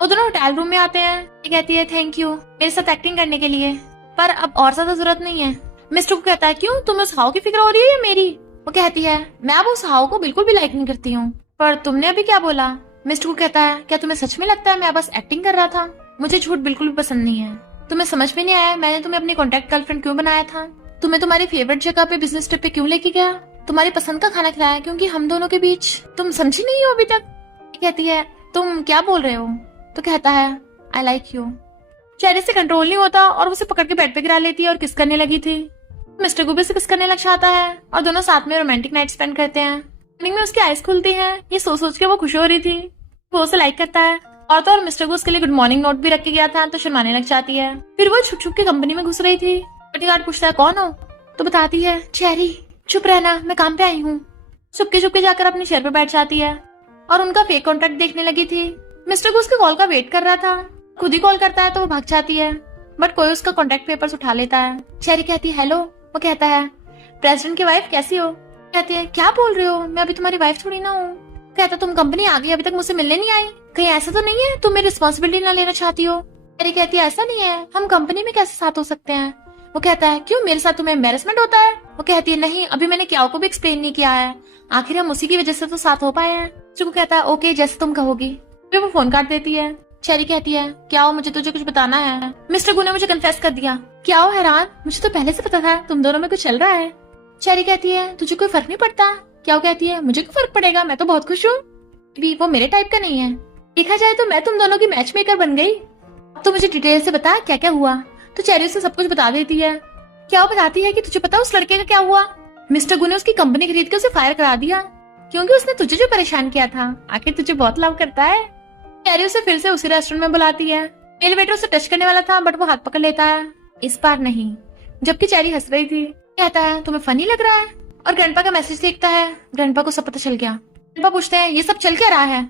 वो दोनों होटल रूम में आते हैं। ये कहती है थैंक यू मेरे साथ एक्टिंग करने के लिए, पर अब और ज्यादा जरूरत नहीं है। मिस्टर को कहता है क्यों, तुम्हें उस हाउ की फिक्र हो रही है या मेरी? वो कहती है मैं अब उस हाउ को बिल्कुल भी लाइक नहीं करती हूँ। पर तुमने अभी क्या बोला? मिस्टर को कहता है क्या तुम्हें सच में लगता है मैं बस एक्टिंग कर रहा था? मुझे झूठ बिल्कुल भी पसंद नहीं है। तुम्हें समझ में नहीं आया मैंने तुम्हें अपनी कॉन्टेक्ट गर्लफ्रेंड क्यों बनाया था? तुम्हें तुम्हारी फेवरेट जगह पे बिजनेस ट्रिप पे क्यों लेके गया? तुम्हारी पसंद का खाना खिलाया क्योंकि हम दोनों के बीच तुम समझी नहीं हो अभी तक। कहती है तुम क्या बोल रहे हो? तो कहता है आई लाइक यू। चेरी से कंट्रोल नहीं होता और उसे पकड़ के बेड पे गिरा लेती है और किस करने लगी थी। मिस्टर को भी से किस करने लग जाता है और दोनों साथ में रोमांटिक नाइट स्पेंड करते हैं। मॉर्निंग में उसकी आईज खुलती हैं, ये सोच के वो खुश हो रही थी। वो उसे लाइक करता है और तो और मिस्टर को उसके लिए गुड मॉर्निंग नोट भी रख के गया था, तो शर्माने लग जाती है। फिर वो छुप छुप के कंपनी में घुस रही थी। बॉडीगार्ड पूछता है कौन हो? तो बताती है चेरी। चुप रहना मैं काम पे आई हूँ। चुपके चुपके जाकर अपनी चेयर पे बैठ जाती है और उनका फेक कॉन्ट्रैक्ट देखने लगी थी। मिस्टर को उसके कॉल का वेट कर रहा था, खुद ही कॉल करता है तो वो भाग जाती है। बट कोई उसका कॉन्टेक्ट पेपर्स उठा लेता है। चेरी कहती है हेलो। वो कहता है प्रेसिडेंट की वाइफ कैसी हो? कहती है क्या बोल रहे हो, मैं अभी तुम्हारी वाइफ थोड़ी ना हूँ। कहता तुम कंपनी आ गई, अभी तक मुझसे मिलने नहीं आई, कहीं ऐसा तो नहीं है तुम मेरी रिस्पॉन्सिबिलिटी ना लेना चाहती हो? चेरी कहती है ऐसा नहीं है, हम कंपनी में कैसे साथ हो सकते हैं? वो कहता है क्यों, मेरे साथ तुम्हें एम्बेरसमेंट होता है? वो कहती है नहीं, अभी मैंने क्या को भी एक्सप्लेन नहीं किया है, आखिर हम उसी की वजह से तो साथ हो पाए हैं। चिकू कहता है ओके जैसे तुम कहोगी। फिर वो फोन काट देती है। चेरी कहती है क्या हो, मुझे तुझे कुछ बताना है। मिस्टर गु ने मुझे कन्फेस कर दिया। क्या हो हैरान, मुझे तो पहले से पता था तुम दोनों में कुछ चल रहा है। चेरी कहती है तुझे कोई फर्क नहीं पड़ता? क्या वो कहती है मुझे क्यों फर्क पड़ेगा, मैं तो बहुत खुश हूँ। भी वो मेरे टाइप का नहीं है, देखा जाए तो मैं तुम दोनों की मैच मेकर बन गई। अब तो मुझे डिटेल से बता क्या क्या हुआ। तो चेरी उसे सब कुछ बता देती है। क्या वो बताती है कि तुझे पता उस लड़के का क्या हुआ? मिस्टर गु ने उसकी कंपनी खरीद के उसे फायर करा दिया क्योंकि उसने तुझे जो परेशान किया था, आखिर तुझे बहुत लव करता है। चेरी उसे फिर से उसी रेस्टोरेंट में बुलाती है। एलिवेटर उसे टच करने वाला था बट वो हाथ पकड़ लेता है, इस बार नहीं, जबकि चेरी हंस रही थी। कहता है तुम्हें फनी लग रहा है, और ग्रैंडपा का मैसेज देखता है। ग्रैंडपा को सब पता चल गया। ग्रैंडपा पूछते हैं ये सब चल क्या रहा है,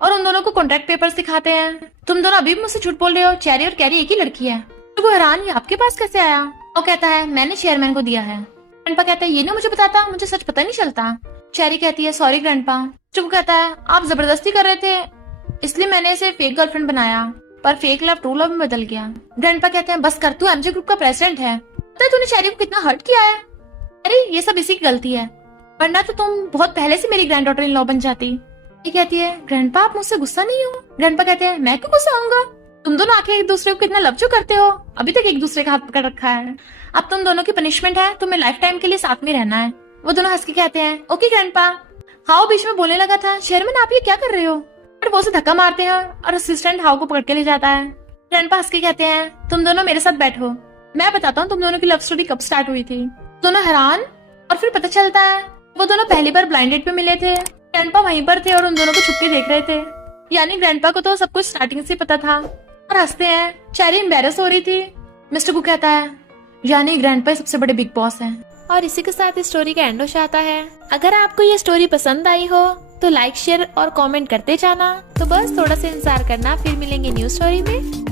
और उन दोनों को कॉन्ट्रैक्ट पेपर्स दिखाते हैं। तुम दोनों अभी भी मुझसे झूठ बोल रहे हो, चेरी और कैरी एक ही लड़की है। तो वो हैरान ये आपके पास कैसे आया? वो कहता है मैंने चेयरमैन को दिया है। ग्रैंडपा कहता है ये ना मुझे बताता, मुझे सच पता नहीं चलता। चेरी कहती है सॉरी ग्रैंडपा। चुप कहता है आप जबरदस्ती कर रहे थे इसलिए मैंने इसे फेक गर्लफ्रेंड बनाया, पर फेक लव ट्रू लव में बदल गया। ग्रैंडपा कहते हैं बस कर, तू एमजे ग्रुप का प्रेसिडेंट है, पता है तूने चेरी को कितना हर्ट किया है? अरे ये सब इसी की गलती है, वरना तो तुम बहुत पहले से मेरी ग्रैंड डॉटर इन लॉ बन जाती। ये कहती है ग्रैंडपा आप मुझसे गुस्सा नहीं हो? ग्रैंडपा कहते हैं मैं क्यों गुस्सा आऊंगा, तुम दोनों आके एक दूसरे को कितना लव जो करते हो, अभी तक एक दूसरे का हाथ पकड़ रखा है। अब तुम दोनों की पनिशमेंट है, तुम्हें लाइफ टाइम के लिए साथ में रहना है। वो दोनों हंस के कहते हैं ओके ग्रैंडपा। हाउ बीच में बोलने लगा था चेयरमैन आप ये क्या कर रहे हो, पर वो उसे धक्का मारते हैं और असिस्टेंट हाउ को पकड़ के ले जाता है। ग्रैंडपा हंस के कहते हैं तुम दोनों मेरे साथ बैठो, मैं बताता हूँ तुम दोनों की लव स्टोरी कब स्टार्ट हुई थी। दोनों हैरान, और फिर पता चलता है वो दोनों पहली बार ब्लाइंड डेट पे मिले थे। ग्रैंडपा वहीं पर थे और उन दोनों को छुप के देख रहे थे, यानी ग्रैंडपा को तो सब कुछ स्टार्टिंग से पता था। और हंसते हैं, चेरी एम्बैरस हो रही थी। मिस्टर गु कहता है यानी ग्रैंडपा सबसे बड़े बिग बॉस हैं। और इसी के साथ इस स्टोरी का एंड हो जाता है। अगर आपको ये स्टोरी पसंद आई हो तो लाइक शेयर और कमेंट करते जाना। तो बस थोड़ा सा इंतजार करना, फिर मिलेंगे न्यू स्टोरी में।